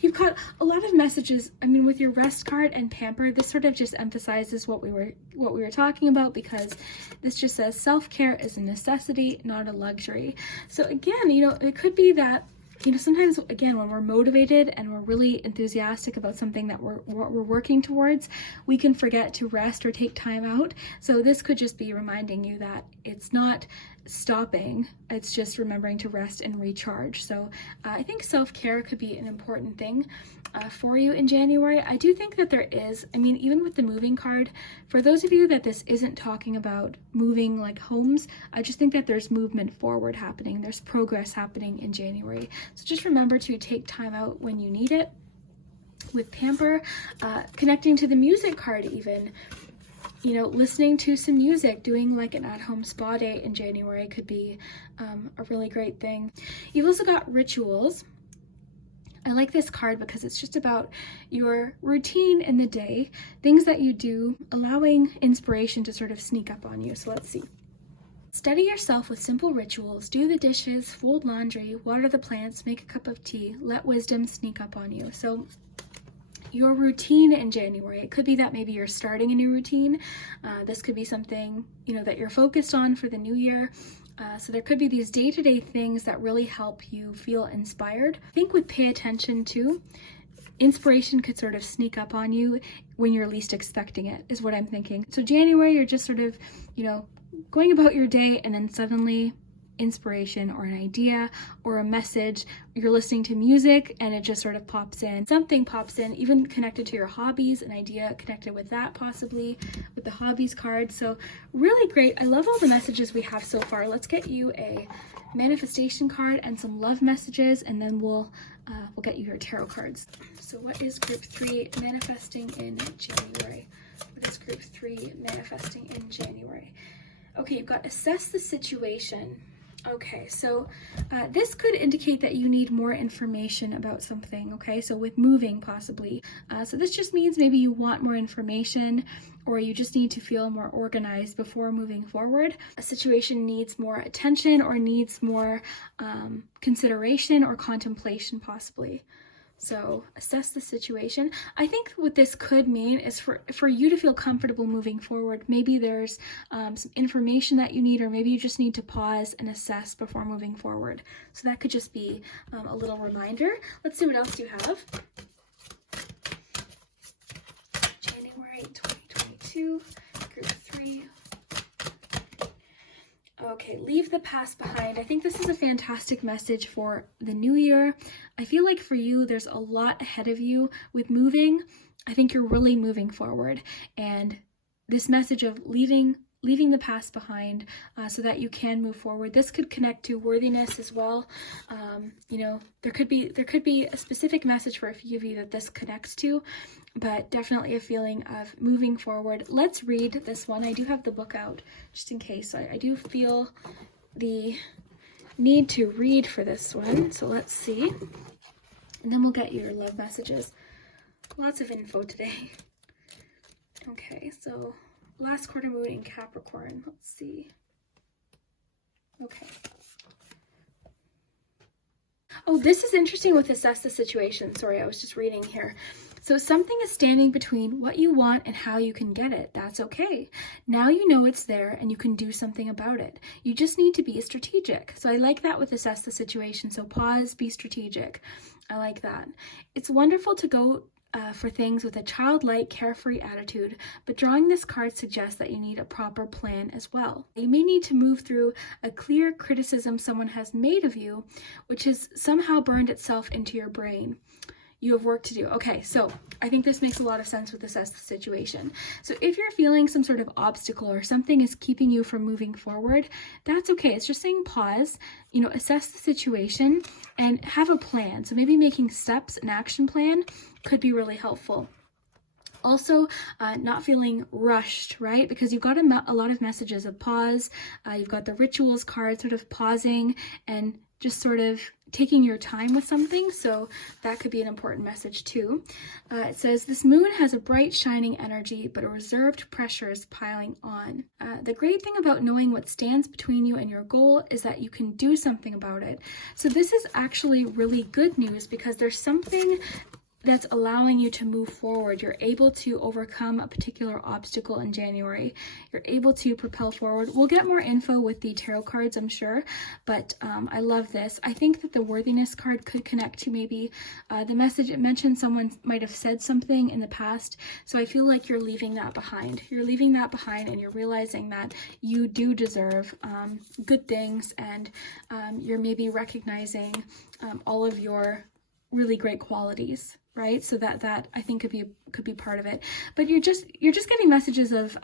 You've got a lot of messages. I mean, with your rest card and pamper, this sort of just emphasizes what we were talking about, because this just says self-care is a necessity, not a luxury. So again, it could be that sometimes, again, when we're motivated and we're really enthusiastic about something that we're working towards, we can forget to rest or take time out. So this could just be reminding you that it's not stopping, it's just remembering to rest and recharge. So I think self-care could be an important thing for you in January. I do think that there is, even with the moving card, for those of you that this isn't talking about moving like homes, I just think that there's movement forward happening. There's progress happening in January. So just remember to take time out when you need it. With pamper, connecting to the music card even, listening to some music, doing like an at-home spa day in January could be a really great thing. You've also got rituals. I like this card because it's just about your routine in the day, things that you do, allowing inspiration to sort of sneak up on you. So let's see. Steady yourself with simple rituals. Do the dishes, fold laundry, water the plants, make a cup of tea. Let wisdom sneak up on you. So your routine in January, it could be that maybe you're starting a new routine. This could be something, that you're focused on for the new year. So there could be these day-to-day things that really help you feel inspired. I think with pay attention too, inspiration could sort of sneak up on you when you're least expecting it, is what I'm thinking. So January, you're just sort of, going about your day, and then suddenly inspiration or an idea or a message, you're listening to music and it just sort of pops in. Something pops in, even connected to your hobbies, an idea connected with that, possibly with the hobbies card. So really great. I love all the messages we have so far. Let's get you a manifestation card and some love messages, and then we'll get you your tarot cards. So what is group 3 manifesting in January? What is group 3 manifesting in January? Okay, you've got assess the situation. Okay, so this could indicate that you need more information about something, okay? So with moving, possibly. So this just means maybe you want more information, or you just need to feel more organized before moving forward. A situation needs more attention or needs more consideration or contemplation, possibly. So assess the situation. I think what this could mean is for you to feel comfortable moving forward. Maybe there's some information that you need, or maybe you just need to pause and assess before moving forward. So that could just be a little reminder. Let's see what else you have. January 2022, group 3. Okay, leave the past behind. I think this is a fantastic message for the new year. I feel like for you, there's a lot ahead of you with moving. I think you're really moving forward, and this message of leaving the past behind so that you can move forward. This could connect to worthiness as well. There could be a specific message for a few of you that this connects to, but definitely a feeling of moving forward. Let's read this one. I do have the book out just in case. I do feel the need to read for this one. So let's see. And then we'll get your love messages. Lots of info today. Okay, so last quarter moon in Capricorn. Let's see. Okay. Oh, this is interesting with assess the situation. Sorry, I was just reading here. So something is standing between what you want and how you can get it. That's okay. Now you know it's there and you can do something about it. You just need to be strategic. So I like that with assess the situation. So pause, be strategic. I like that. It's wonderful to go for things with a childlike, carefree attitude, but drawing this card suggests that you need a proper plan as well. You may need to move through a clear criticism someone has made of you, which has somehow burned itself into your brain. You have work to do. Okay, so I think this makes a lot of sense with assess the situation. So if you're feeling some sort of obstacle or something is keeping you from moving forward, that's okay. It's just saying pause, assess the situation and have a plan. So maybe making steps, an action plan could be really helpful. Also, not feeling rushed, right? Because you've got a lot of messages of pause. You've got the rituals card, sort of pausing and just sort of taking your time with something. So that could be an important message too. It says, this moon has a bright, shining energy, but a reserved pressure is piling on. The great thing about knowing what stands between you and your goal is that you can do something about it. So this is actually really good news because there's something that's allowing you to move forward. You're able to overcome a particular obstacle in January. You're able to propel forward. We'll get more info with the tarot cards, I'm sure, but I love this. I think that the worthiness card could connect to maybe the message it mentioned someone might have said something in the past. So I feel like you're leaving that behind. You're leaving that behind and you're realizing that you do deserve good things, and you're maybe recognizing all of your really great qualities, right? So that I think could be part of it. But you're just getting messages of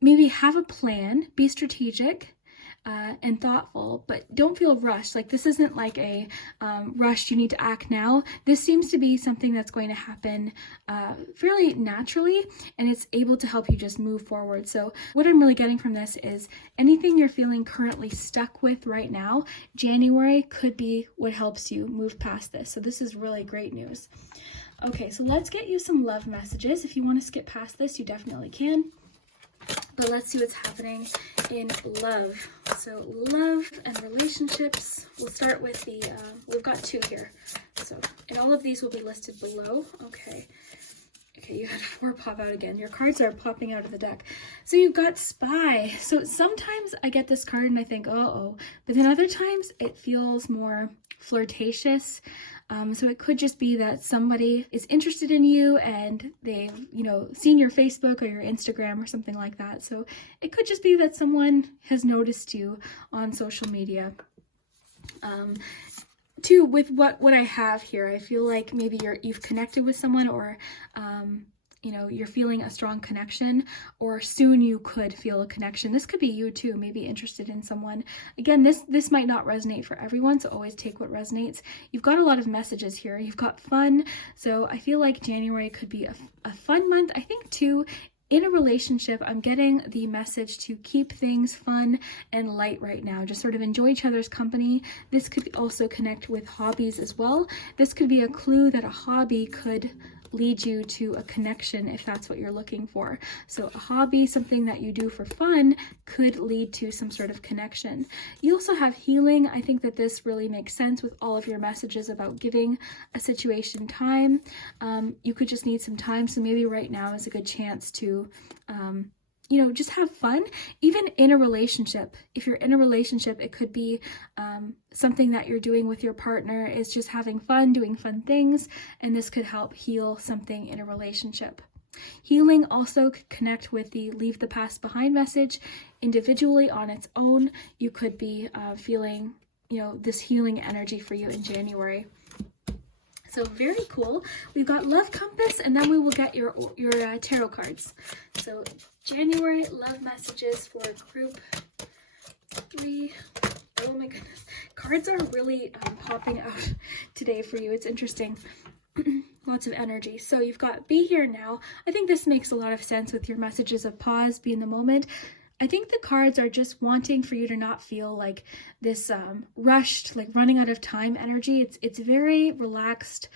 maybe have a plan, be strategic and thoughtful, but don't feel rushed. Like this isn't like a rushed, you need to act now. This seems to be something that's going to happen fairly naturally, and it's able to help you just move forward. So what I'm really getting from this is anything you're feeling currently stuck with right now, January could be what helps you move past this. So this is really great news. Okay, so let's get you some love messages. If you want to skip past this, you definitely can. But let's see what's happening in love. So love and relationships. We'll start with the, we've got two here. So, and all of these will be listed below. Okay. Okay, you had 4 pop out again. Your cards are popping out of the deck. So you've got Spy. So sometimes I get this card and I think, uh-oh. But then other times it feels more flirtatious. So it could just be that somebody is interested in you and they've, seen your Facebook or your Instagram or something like that. So it could just be that someone has noticed you on social media. Too, with what I have here, I feel like maybe you've connected with someone, or you're feeling a strong connection, or soon you could feel a connection. This could be you too, maybe interested in someone. Again, this might not resonate for everyone, so always take what resonates. You've got a lot of messages here. You've got fun, so I feel like January could be a fun month. I think too, in a relationship, I'm getting the message to keep things fun and light right now. Just sort of enjoy each other's company. This could also connect with hobbies as well. This could be a clue that a hobby could lead you to a connection if that's what you're looking for. So a hobby, something that you do for fun, could lead to some sort of connection. You also have healing. I think that this really makes sense with all of your messages about giving a situation time. You could just need some time, so maybe right now is a good chance to just have fun, even in a relationship. If you're in a relationship, it could be something that you're doing with your partner is just having fun, doing fun things, and this could help heal something in a relationship. Healing also could connect with the leave the past behind message. Individually on its own, you could be feeling, this healing energy for you in January. So very cool. We've got Love Compass, and then we will get your tarot cards. So January love messages for group 3. Oh my goodness. Cards are really popping out today for you. It's interesting. Lots of energy. So you've got be here now. I think this makes a lot of sense with your messages of pause, be in the moment. I think the cards are just wanting for you to not feel like this rushed, like running out of time energy. It's very relaxed,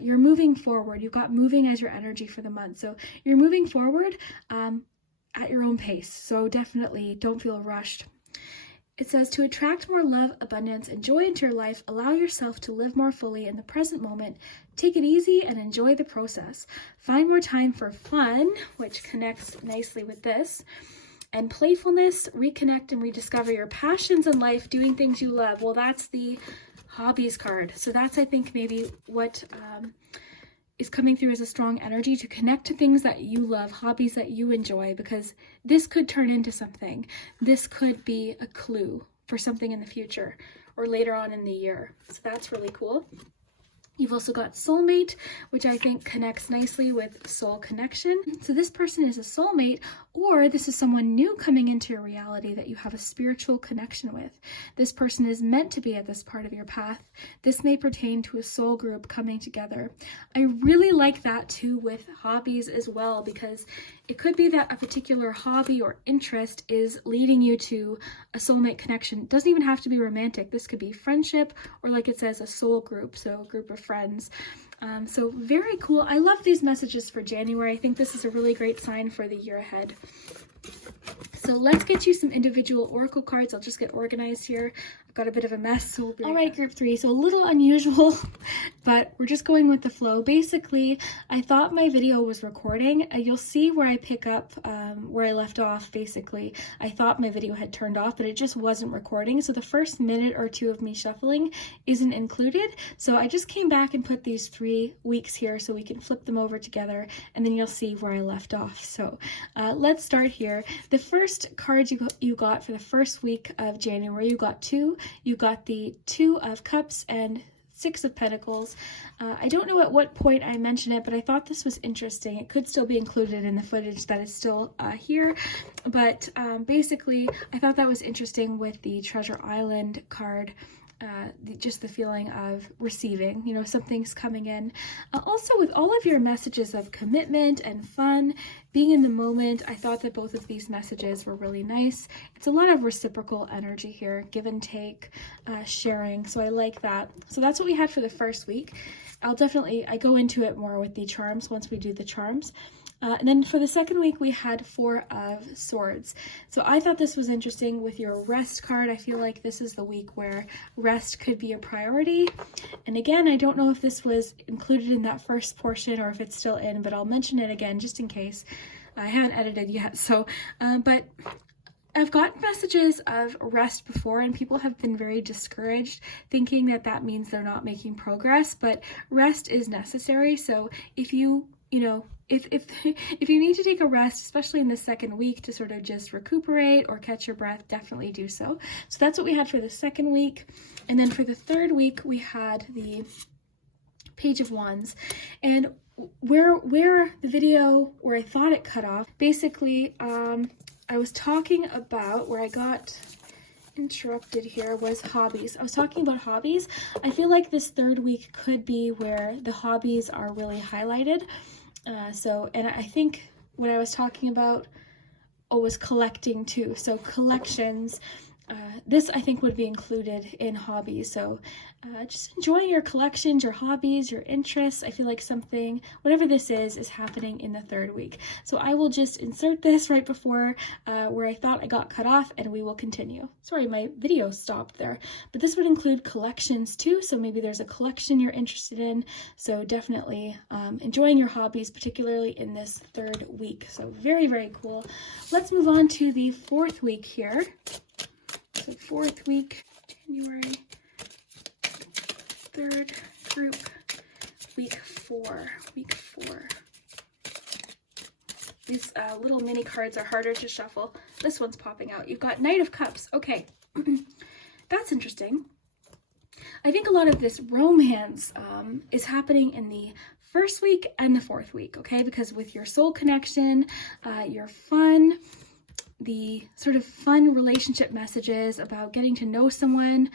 you're moving forward. You've got moving as your energy for the month. So you're moving forward at your own pace. So definitely don't feel rushed. It says, to attract more love, abundance, and joy into your life, allow yourself to live more fully in the present moment. Take it easy and enjoy the process. Find more time for fun, which connects nicely with this, and playfulness. Reconnect and rediscover your passions in life, doing things you love. Well, that's the hobbies card. So that's, I think, maybe what is coming through as a strong energy, to connect to things that you love, hobbies that you enjoy, because this could turn into something. This could be a clue for something in the future or later on in the year. So that's really cool. You've also got soulmate, which I think connects nicely with soul connection. So this person is a soulmate, or this is someone new coming into your reality that you have a spiritual connection with. This person is meant to be at this part of your path. This may pertain to a soul group coming together. I really like that too with hobbies as well, because it could be that a particular hobby or interest is leading you to a soulmate connection. It doesn't even have to be romantic. This could be friendship, or like it says, a soul group, so a group of friends. So very cool. I love these messages for January. I think this is a really great sign for the year ahead. So let's get you some individual oracle cards. I'll just get organized here. I've got a bit of a mess. So we'll be all right, group 3. So a little unusual, but we're just going with the flow. Basically, I thought my video was recording. You'll see where I pick up where I left off. Basically, I thought my video had turned off, but it just wasn't recording. So the first minute or two of me shuffling isn't included. So I just came back and put these 3 weeks here so we can flip them over together, and then you'll see where I left off. So let's start here. The first card you got for the first week of January, you got 2. You got the 2 of Cups and 6 of Pentacles. I don't know at what point I mentioned it, but I thought this was interesting. It could still be included in the footage that is still here, but basically I thought that was interesting with the Treasure Island card. Just the feeling of receiving, something's coming in. Also, with all of your messages of commitment and fun, being in the moment, I thought that both of these messages were really nice. It's a lot of reciprocal energy here, give and take, sharing, so I like that. So that's what we had for the first week. I go into it more with the charms once we do the charms. And then for the second week, we had 4 of Swords. So I thought this was interesting with your rest card. I feel like this is the week where rest could be a priority. And again, I don't know if this was included in that first portion or if it's still in, but I'll mention it again just in case. I haven't edited yet. So, but I've got messages of rest before, and people have been very discouraged, thinking that that means they're not making progress, but rest is necessary. So if you if you need to take a rest, especially in the second week, to sort of just recuperate or catch your breath, definitely do so. So that's what we had for the second week. And then for the third week, we had the Page of Wands. And where the video where I thought it cut off, basically, I was talking about where I got interrupted here was hobbies. I was talking about hobbies. I feel like this third week could be where the hobbies are really highlighted. And I think what I was talking about was collecting too. So collections, this I think would be included in hobbies. So just enjoying your collections, your hobbies, your interests. I feel like something, whatever this is happening in the third week. So I will just insert this right before where I thought I got cut off, and we will continue. Sorry, my video stopped there. But this would include collections too. So maybe there's a collection you're interested in. So definitely enjoying your hobbies, particularly in this third week. So very, very cool. Let's move on to the fourth week here. So fourth week, January, third group, week 4. These little mini cards are harder to shuffle. This one's popping out. You've got Knight of Cups. Okay, that's interesting. I think a lot of this romance is happening in the first week and the fourth week, okay? Because with your soul connection, your fun, the sort of fun relationship messages about getting to know someone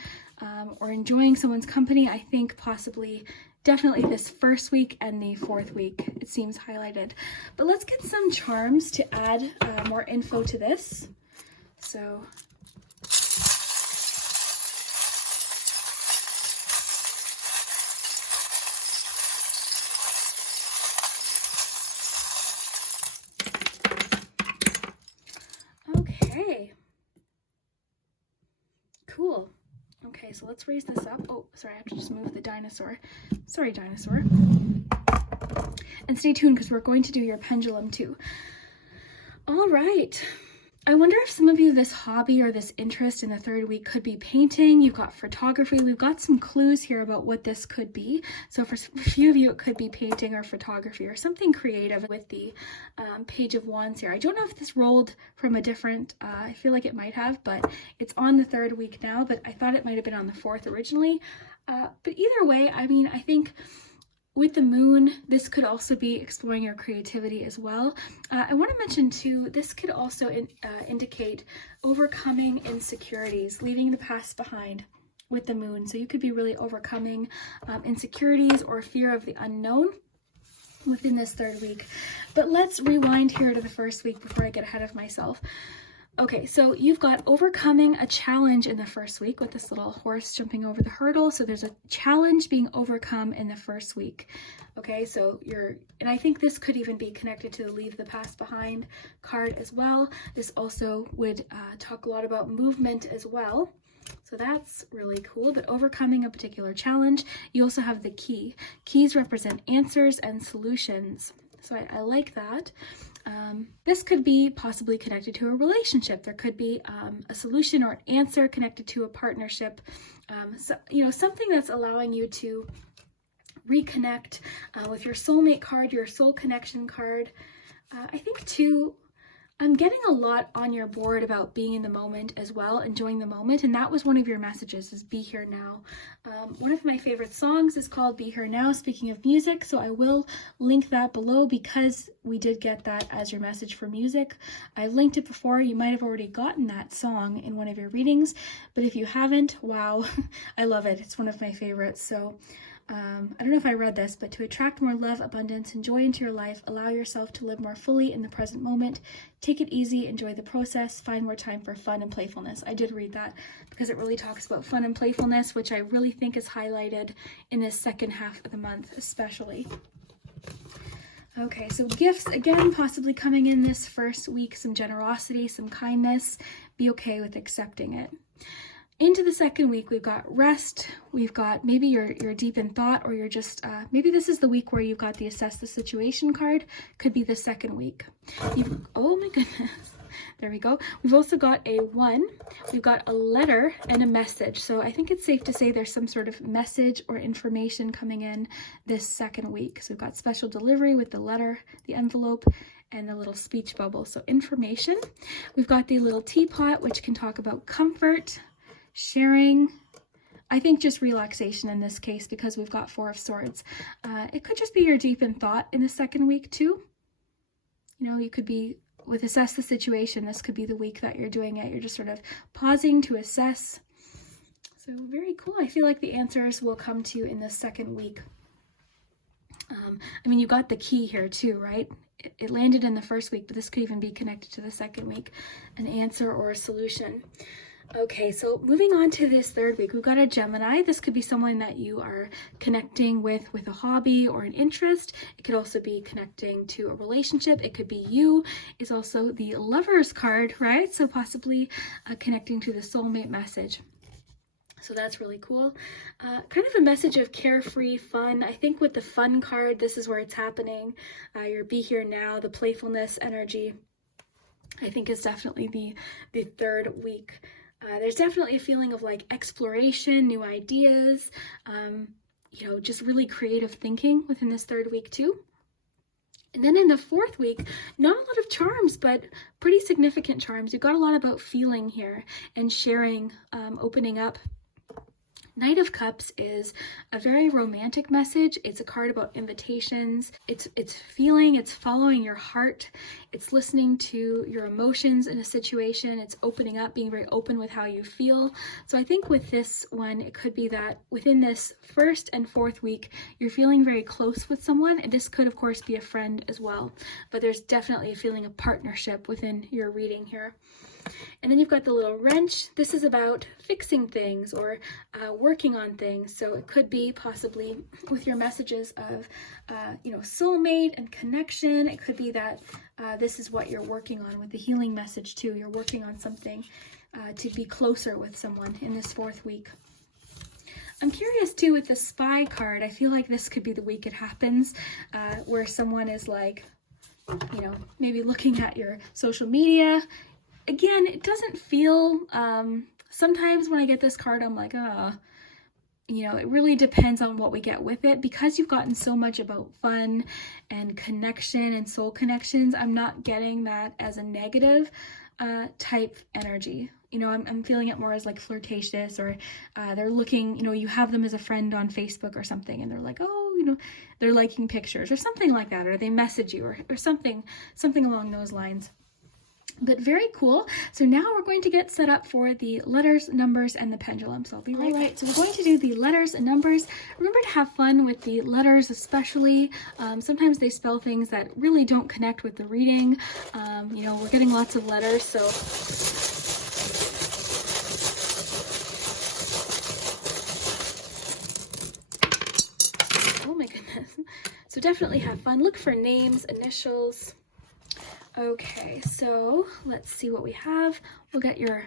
or enjoying someone's company, I think possibly definitely this first week and the fourth week, it seems highlighted. But let's get some charms to add more info to this. So let's raise this up. Oh, sorry, I have to just move the dinosaur. Sorry, dinosaur. And stay tuned because we're going to do your pendulum too. All right. I wonder if some of you, this hobby or this interest in the third week could be painting. You've got photography. We've got some clues here about what this could be. So for a few of you, it could be painting or photography or something creative with the Page of Wands here. I don't know if this rolled from a different, I feel like it might have, but it's on the third week now, but I thought it might have been on the fourth originally. But either way, I mean, I think with the moon, this could also be exploring your creativity as well. I want to mention too, this could also indicate overcoming insecurities, leaving the past behind with the moon. So you could be really overcoming insecurities or fear of the unknown within this third week. But let's rewind here to the first week before I get ahead of myself. Okay, so you've got overcoming a challenge in the first week with this little horse jumping over the hurdle. So there's a challenge being overcome in the first week. Okay, so and I think this could even be connected to the leave the past behind card as well. This also would talk a lot about movement as well. So that's really cool, but overcoming a particular challenge. You also have the key. Keys represent answers and solutions. So I like that. This could be possibly connected to a relationship. There could be a solution or an answer connected to a partnership. So, you know, something that's allowing you to reconnect with your soulmate card, your soul connection card. I think too, I'm getting a lot on your board about being in the moment as well, enjoying the moment, and that was one of your messages, is be here now. One of my favorite songs is called Be Here Now, speaking of music, so I will link that below because we did get that as your message for music. I've linked it before. You might have already gotten that song in one of your readings, but if you haven't, wow, I love it. It's one of my favorites. So I don't know if I read this, but to attract more love, abundance, and joy into your life, allow yourself to live more fully in the present moment. Take it easy, enjoy the process, find more time for fun and playfulness. I did read that because it really talks about fun and playfulness, which I really think is highlighted in this second half of the month, especially. Okay, so gifts, again, possibly coming in this first week, some generosity, some kindness. Be okay with accepting it. Into the second week, we've got rest, we've got maybe you're deep in thought, or you're just, maybe this is the week where you've got the assess the situation card, could be the second week. Oh my goodness, there we go. We've also got a 1, we've got a letter and a message. So I think it's safe to say there's some sort of message or information coming in this second week. So we've got special delivery with the letter, the envelope, and the little speech bubble. So information. We've got the little teapot, which can talk about comfort, sharing, I think just relaxation in this case because we've got 4 of Swords. It could just be you're deep in thought in the second week too. You know, you could be with assess the situation. This could be the week that you're doing it. You're just sort of pausing to assess. So very cool. I feel like the answers will come to you in the second week. I mean, you got the key here too, right? It landed in the first week, but this could even be connected to the second week, an answer or a solution. Okay, so moving on to this third week, we've got a Gemini. This could be someone that you are connecting with a hobby or an interest. It could also be connecting to a relationship. It could be you. Is also the Lovers card, right? So possibly connecting to the soulmate message. So that's really cool. Kind of a message of carefree fun. I think with the fun card, this is where it's happening. Your be here now, the playfulness energy, I think is definitely the third week. There's definitely a feeling of like exploration, new ideas, you know, just really creative thinking within this third week too. And then in the fourth week, not a lot of charms, but pretty significant charms. You've got a lot about feeling here and sharing, opening up. Knight of Cups is a very romantic message. It's a card about invitations. It's feeling, it's following your heart. It's listening to your emotions in a situation. It's opening up, being very open with how you feel. So I think with this one, it could be that within this first and fourth week, you're feeling very close with someone. And this could, of course, be a friend as well. But there's definitely a feeling of partnership within your reading here. And then you've got the little wrench. This is about fixing things or working on things. So it could be possibly with your messages of, you know, soulmate and connection. It could be that this is what you're working on with the healing message too. You're working on something to be closer with someone in this fourth week. I'm curious too with the spy card. I feel like this could be the week it happens, where someone is like, you know, maybe looking at your social media. Again, it doesn't feel, sometimes when I get this card, I'm like, you know, it really depends on what we get with it. Because you've gotten so much about fun and connection and soul connections, I'm not getting that as a negative type energy. You know, I'm feeling it more as like flirtatious, or they're looking, you know, you have them as a friend on Facebook or something, and they're like, oh, you know, they're liking pictures or something like that, or they message you or something along those lines. But very cool. So now we're going to get set up for the letters, numbers, and the pendulum. So I'll be right back. So we're going to do the letters and numbers. Remember to have fun with the letters, especially. Sometimes they spell things that really don't connect with the reading. You know, we're getting lots of letters, so oh my goodness. So definitely have fun. Look for names, initials. Okay, so let's see what we have. We'll get your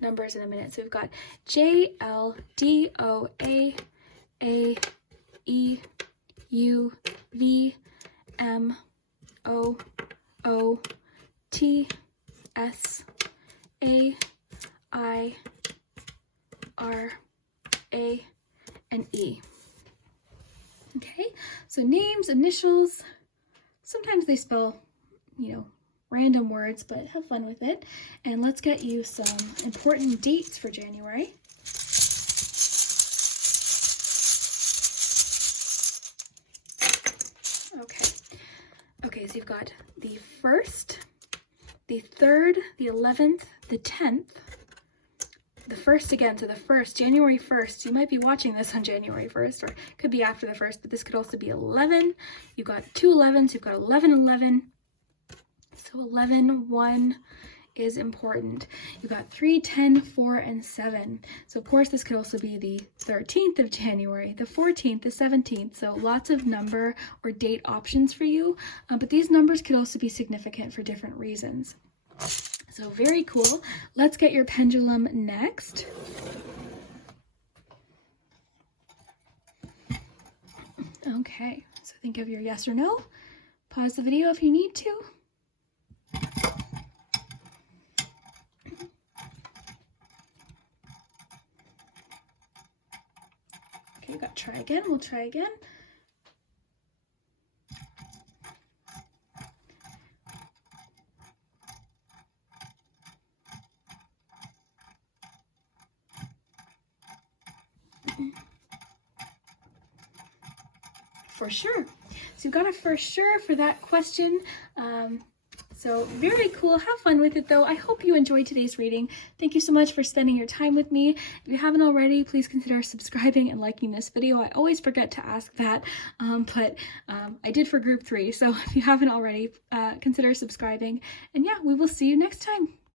numbers in a minute. So we've got J, L, D, O, A, E, U, V, M, O, T, S, A, I, R, A, and E. Okay, so names, initials, sometimes they spell, you know, random words, but have fun with it. And let's get you some important dates for January. Okay, so you've got the 1st, the 3rd, the 11th, the 10th, the 1st again, so the 1st, January 1st. You might be watching this on January 1st, or it could be after the 1st, but this could also be 11. You've got 2 11s, you've got 11 11. So 11, 1 is important. You've got 3, 10, 4, and 7. So of course this could also be the 13th of January, the 14th, the 17th. So lots of number or date options for you. But these numbers could also be significant for different reasons. So very cool. Let's get your pendulum next. Okay, so think of your yes or no. Pause the video if you need to. Okay, you got try again. We'll try again. For sure. So you've got a for sure for that question. So very cool. Have fun with it though. I hope you enjoyed today's reading. Thank you so much for spending your time with me. If you haven't already, please consider subscribing and liking this video. I always forget to ask that, but I did for group 3. So if you haven't already, consider subscribing. And yeah, we will see you next time.